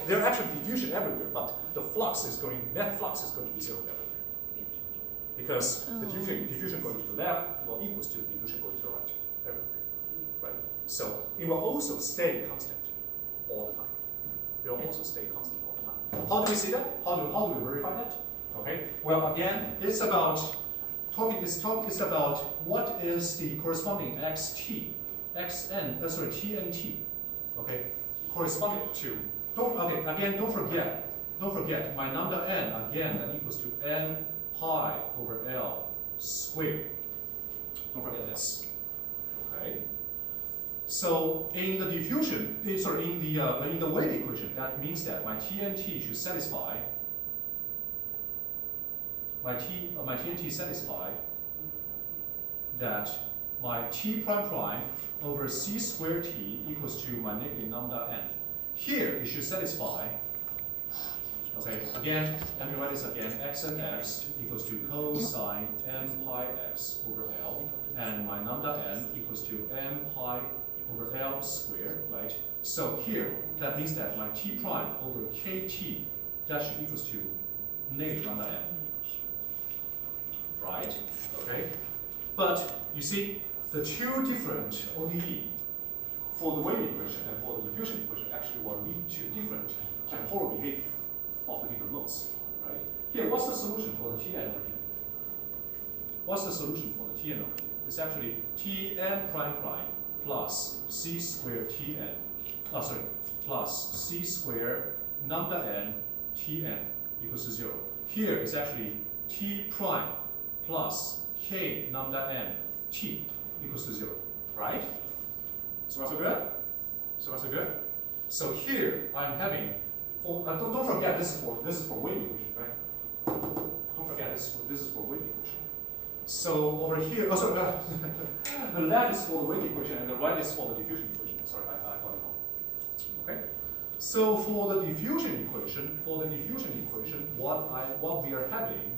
there's actually diffusion everywhere, but the net flux is going to be zero everywhere, because the diffusion going to the left will equals to the diffusion going to the right everywhere, right? So it will also stay constant all the time. It will also stay constant all the time. How do we see that? How do we verify that? Okay. Well, again, it's about what is the corresponding TNT, okay, corresponding to. Don't forget my number n again that equals to n pi over L squared. Don't forget this. Okay. So in the diffusion, in the wave equation, that means that my TNT should satisfy. My TNT satisfy that my T prime prime over C squared T equals to my negative lambda n. Here it should satisfy. Okay, again, let me write this again. X and x equals to cosine m pi x over L, and my lambda n equals to m pi over L squared, right? So here, that means that my T prime over KT, that should equals to negative lambda n. Right? Okay? But you see, the two different ODE for the wave equation and for the diffusion equation actually will lead to different temporal behavior of the different modes. Right? Here, what's the solution for the Tn over here? What's the solution for the Tn over here? It's actually Tn prime prime plus C squared Tn, plus C squared lambda n Tn equals to 0. Here is actually T prime plus k lambda n t equals to 0, right? So far so good? So far so good? So here I'm having, don't forget this is for wave equation, right? Don't forget this is for wave equation. So over here, the left is for the wave equation and the right is for the diffusion equation. Sorry, I got it wrong. Okay. So for the diffusion equation, what we are having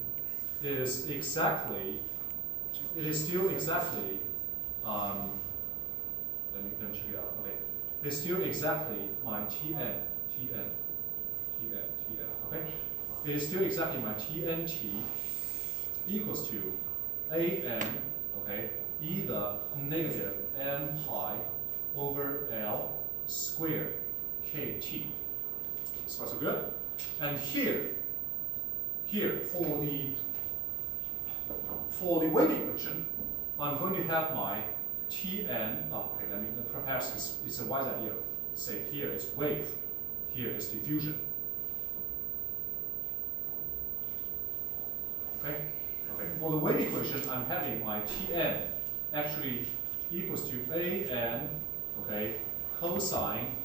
is still exactly, let me check it out. Okay, it's still exactly my Tn, okay? It is still exactly my TNT equals to An, okay, either negative m pi over L squared KT. So far so good? And here for the wave equation, I'm going to have my Tn, perhaps it's a wise idea. Say here is wave, here is diffusion. Okay? Okay. For the wave equation, I'm having my Tn actually equals to An, okay, cosine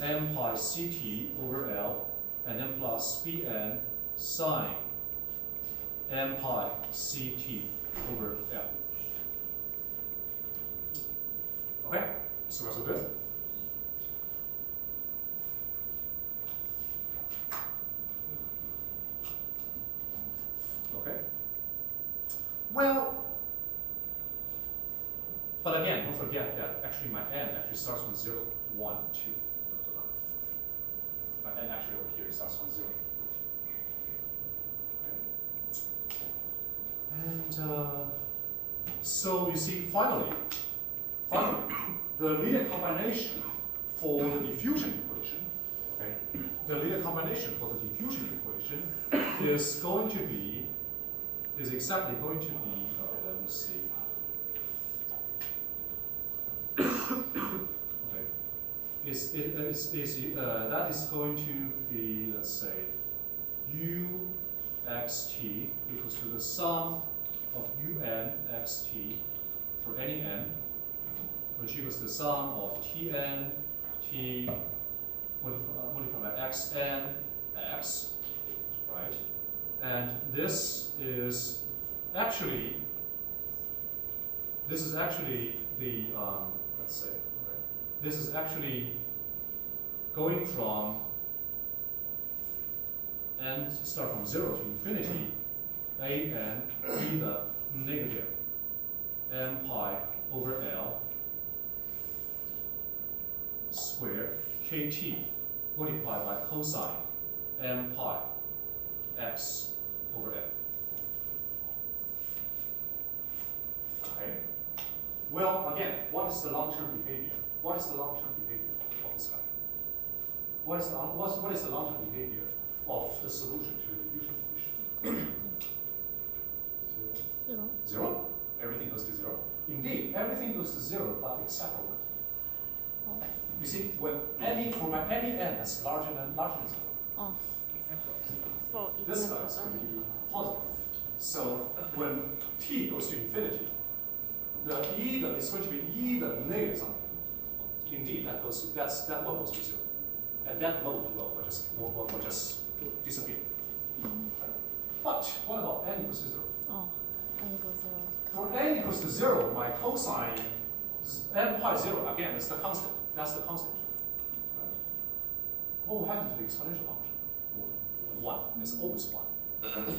m pi ct over L, and then plus Bn sine m pi ct over L. Okay, so that's good. Okay. Well, but again, don't forget that actually my n actually starts from 0, 1, 2. My n actually over here starts from 0. And so you see, finally, the linear combination for the diffusion equation, okay, is exactly going to be, let me see. Okay, that is going to be, let's say, uxt equals to the sum of un xt for any n, which equals the sum of tn t multiplied by xn x, right? And this is actually this is actually the, let's say, okay, this is actually going from n start from 0 to infinity, a n e the negative n pi over L squared kt multiplied by cosine n pi x over L. Okay. Well, again, what is the long-term behavior? What is the long-term behavior of this guy? What is the long-term behavior of the solution to the diffusion equation? 0. 0. Everything goes to 0. Indeed, everything goes to 0, but except for what? Oh. You see, when for any n that's larger than 0, Oh. For this guy example, is going to be positive. So when t goes to infinity, the e is going to be e the negative something. Indeed, that mode goes to 0, and that mode will just disappear. But what about n equals to 0? oh, n equals 0. For n equals to 0, my cosine n pi 0 again is the constant. That's the constant. Right? What will happen to the exponential function? 1. It's always 1.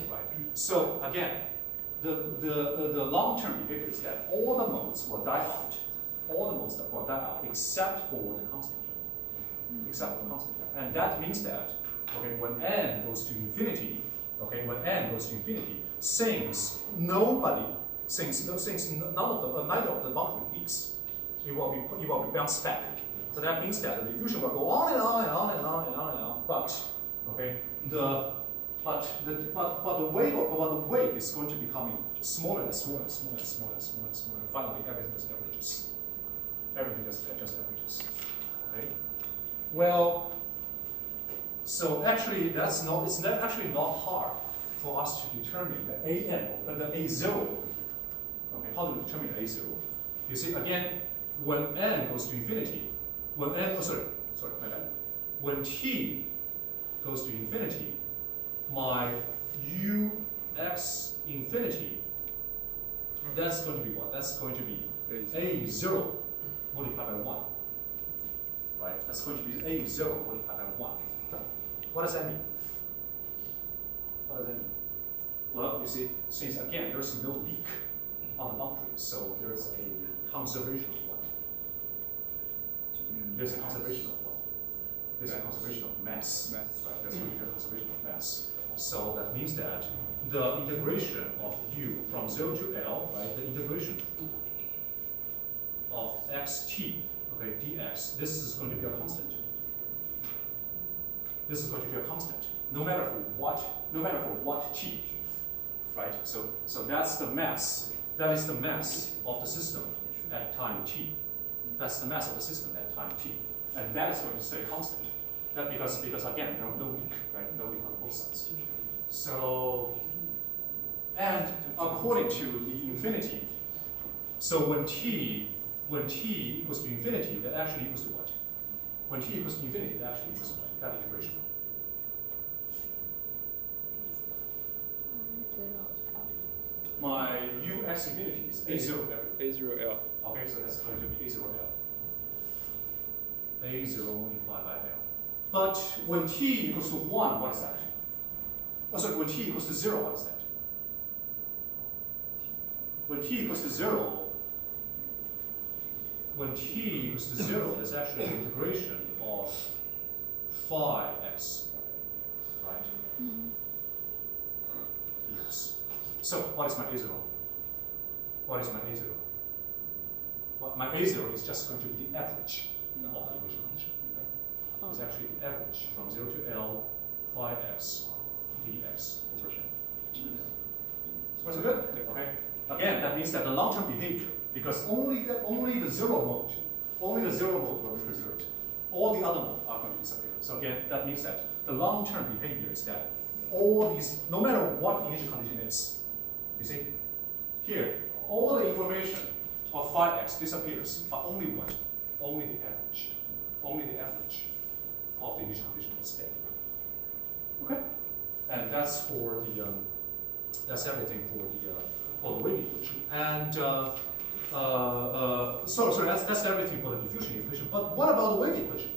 Right. So again, the long-term behavior is that all the modes will die out. All the modes will die out except for the constant. Except for the constant. And that means that when n goes to infinity, since neither of the boundary leaks, it will be bounced back. So that means that the diffusion will go on and on and on and on and on and on. But the wave is going to be becoming smaller and smaller and smaller and smaller and smaller and smaller. And finally, everything just averages. Everything just averages. Okay. Well, so actually, it's actually not hard for us to determine the the A0. Okay, how to determine the A0? You see, again, when n goes to infinity, when t goes to infinity, my ux infinity, that's going to be what? That's going to be A0 multiplied by 1. Right? That's going to be A0 multiplied by 1. What does that mean? What does that mean? Well, you see, since again, there's no leak on the boundary, so there's a conservation of what? There's a conservation of what? There's a conservation of mass. Right? That's what we call conservation of mass. So that means that the integration of u from 0 to L, right? The integration of xt, okay, dx, this is going to be a constant. This is going to be a constant, no matter for what t, right? So that's the mass. That is the mass of the system at time t. That's the mass of the system at time t, and that is going to stay constant. That because again, no leak, right? No leak on both sides. So, and according to the infinity, so when t equals to infinity, that actually equals to what? When t equals to infinity, that actually equals to what? That integration. My ux infinity is A0 A0L. Okay, so that's going to be A0L. A0 multiplied by L. But when t equals to 1, what is that? Oh, sorry, when t equals to 0, what is that? When t equals to 0, there's actually an integration of phi x, right? Yes. So what is my A0? What is my A0? Well, my A0 is just going to be the average of the initial condition. Right? It's actually the average from 0 to L phi x dx over n. Was it good? Okay. Again, that means that the long-term behavior, because only the zero mode will be preserved. All the other modes are going to disappear. So again, that means that the long-term behavior is that all these, no matter what the initial condition is, you see, here, all the information of phi x disappears, but only what? Only the average. Only the average of the initial condition will stay. Okay? And that's for the that's everything for the wave equation. And so that's everything for the diffusion equation. But what about the wave equation?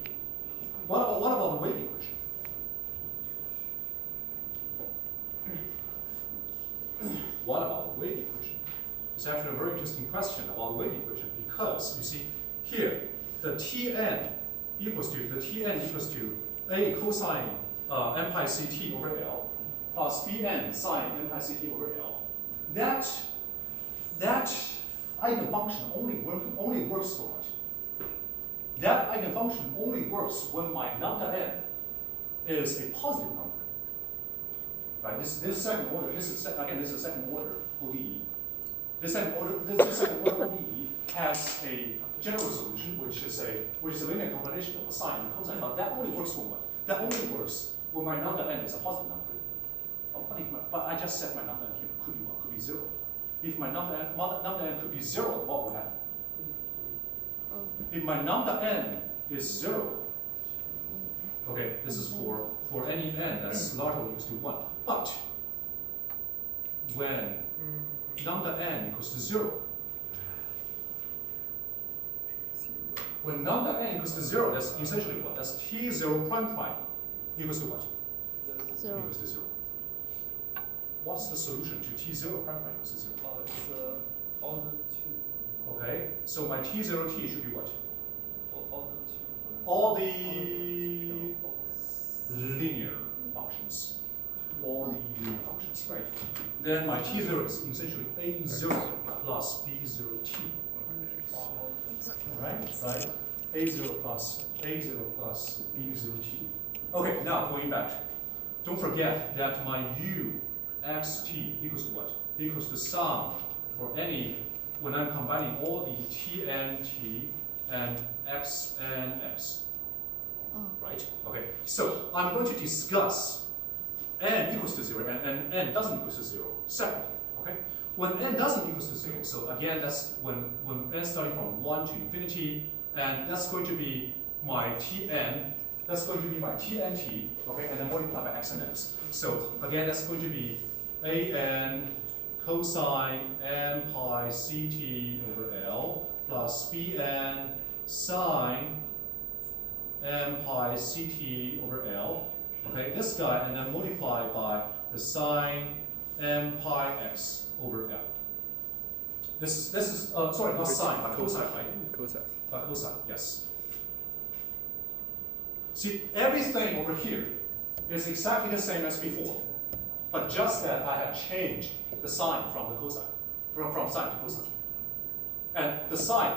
What about the wave equation? What about the wave equation? It's actually a very interesting question about the wave equation because you see here the Tn equals to a cosine n pi ct over L plus Bn sine n pi ct over L. That eigenfunction only works for what? That eigenfunction only works when my lambda n is a positive number. Right? This second order, this is a second order ODE. This second order ODE has a general solution, which is a linear combination of a sine and cosine. But that only works for what? That only works when my lambda n is a positive number. But I just said my lambda n here could be 0. If my lambda n could be 0, what would happen? If my lambda n is 0, okay, this is for any n that's larger or equals to 1. But when lambda n equals to 0, when lambda n equals to 0, that's essentially what? That's t0 prime prime equals to what? 0. Equals to 0. What's the solution to t0 prime prime equals to 0? It's order 2. Okay, so my t0t should be what? Order 2. All the linear functions. All the linear functions, right? Then my t0 is essentially a0 plus b0t. Right? A0 plus b0t. Okay, now going back. Don't forget that my uxt equals to what? Equals to sum for any, when I'm combining all the t and x and x. Right? Okay, so I'm going to discuss n equals to 0 and n doesn't equal to 0 separately. Okay? When n doesn't equal to 0, so again, that's when n starting from 1 to infinity, and that's going to be my tn, that's going to be my tnt, okay, and then multiply by x and x. So again, that's going to be an cosine n pi ct over L plus bn sine n pi ct over L. Okay, this guy, and then multiply by the sine n pi x over L. This is sorry, not sine, but cosine, right? Cosine. Cosine, yes. See, everything over here is exactly the same as before, but just that I have changed the sign from the cosine, from sine to cosine. And the sine,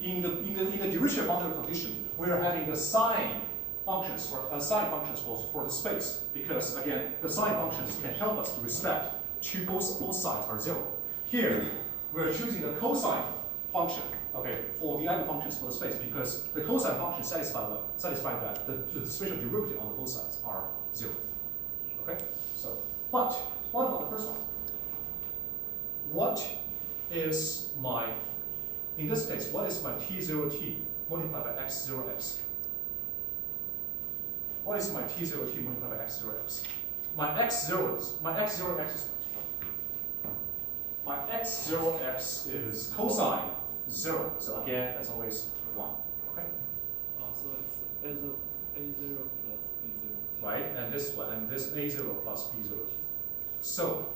in the Dirichlet boundary condition, we are having the sine functions for the space, because again, the sine functions can help us to respect to both sides are 0. Here, we're choosing the cosine function, okay, for the eigenfunctions for the space, because the cosine function satisfy that the spatial derivative on both sides are 0. Okay? So, but what about the first one? What is my, in this case, what is my t0t multiplied by x0x? What is my t0t multiplied by x0x? My x0x is my x0x is cosine 0. So again, that's always 1. Okay? So it's A0 plus B0. Right? And this one, and this A0 plus B0t. So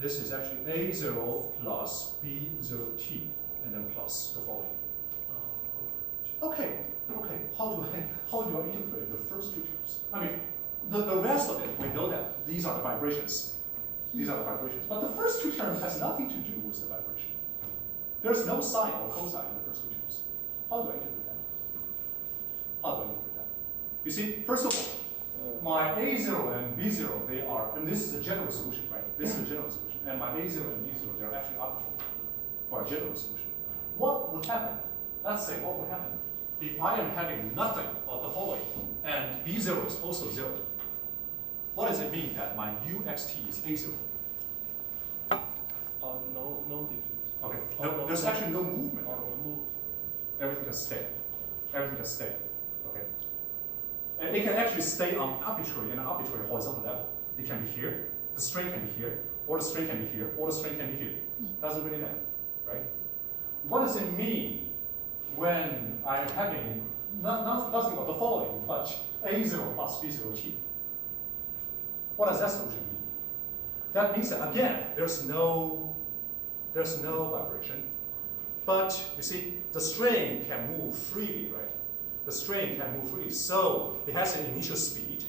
this is actually A0 plus B0t, and then plus the following. Okay. How do I integrate the first two terms? I mean, the rest of it, we know that these are the vibrations. But the first two terms has nothing to do with the vibration. There's no sine or cosine in the first two terms. How do I integrate that? You see, first of all, my A0 and B0, they are, and this is the general solution, right? This is the general solution. And my A0 and B0, they're actually arbitrary for a general solution. What would happen? Let's say, what would happen if I am having nothing of the following, and B0 is also 0? What does it mean that my uxt is A0? No difference. Okay, no, there's actually no movement. Move. Everything can stay. Okay. And it can actually stay on an arbitrary horizontal level. It can be here, the string can be here, or the string can be here, or the string can be here. Doesn't really matter, right? what does it mean when I'm having nothing but the following, but A0 plus B0t? What does that solution mean? That means that, again, there's no vibration. But you see, the string can move freely, right? The string can move freely. So it has an initial speed.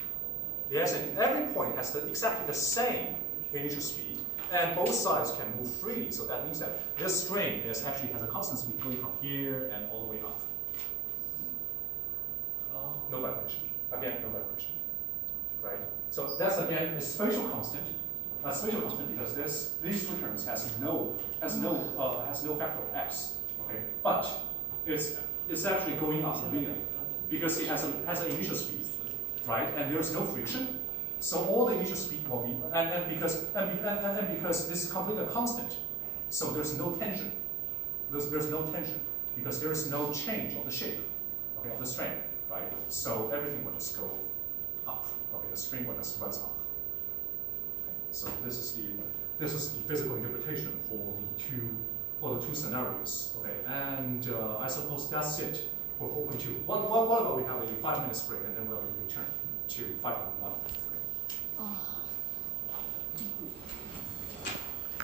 Every point has exactly the same initial speed. And both sides can move freely. So that means that this string actually has a constant speed going from here and all the way up. No vibration. Again, no vibration. Right? So that's again a spatial constant. A spatial constant because these two terms has no factor of x. Okay, but it's actually going up linearly because it has an initial speed, right? And there's no friction, so all the initial speed will be and because this is completely constant, so there's no tension. There's no tension because there is no change of the shape, okay, of the string, right? So everything will just go up. Okay, the string will just runs up. So this is the physical interpretation for the two scenarios. Okay, and I suppose that's it for 4.2. What about we have a 5 minutes break and then we'll return to 5.1. Okay. Oh.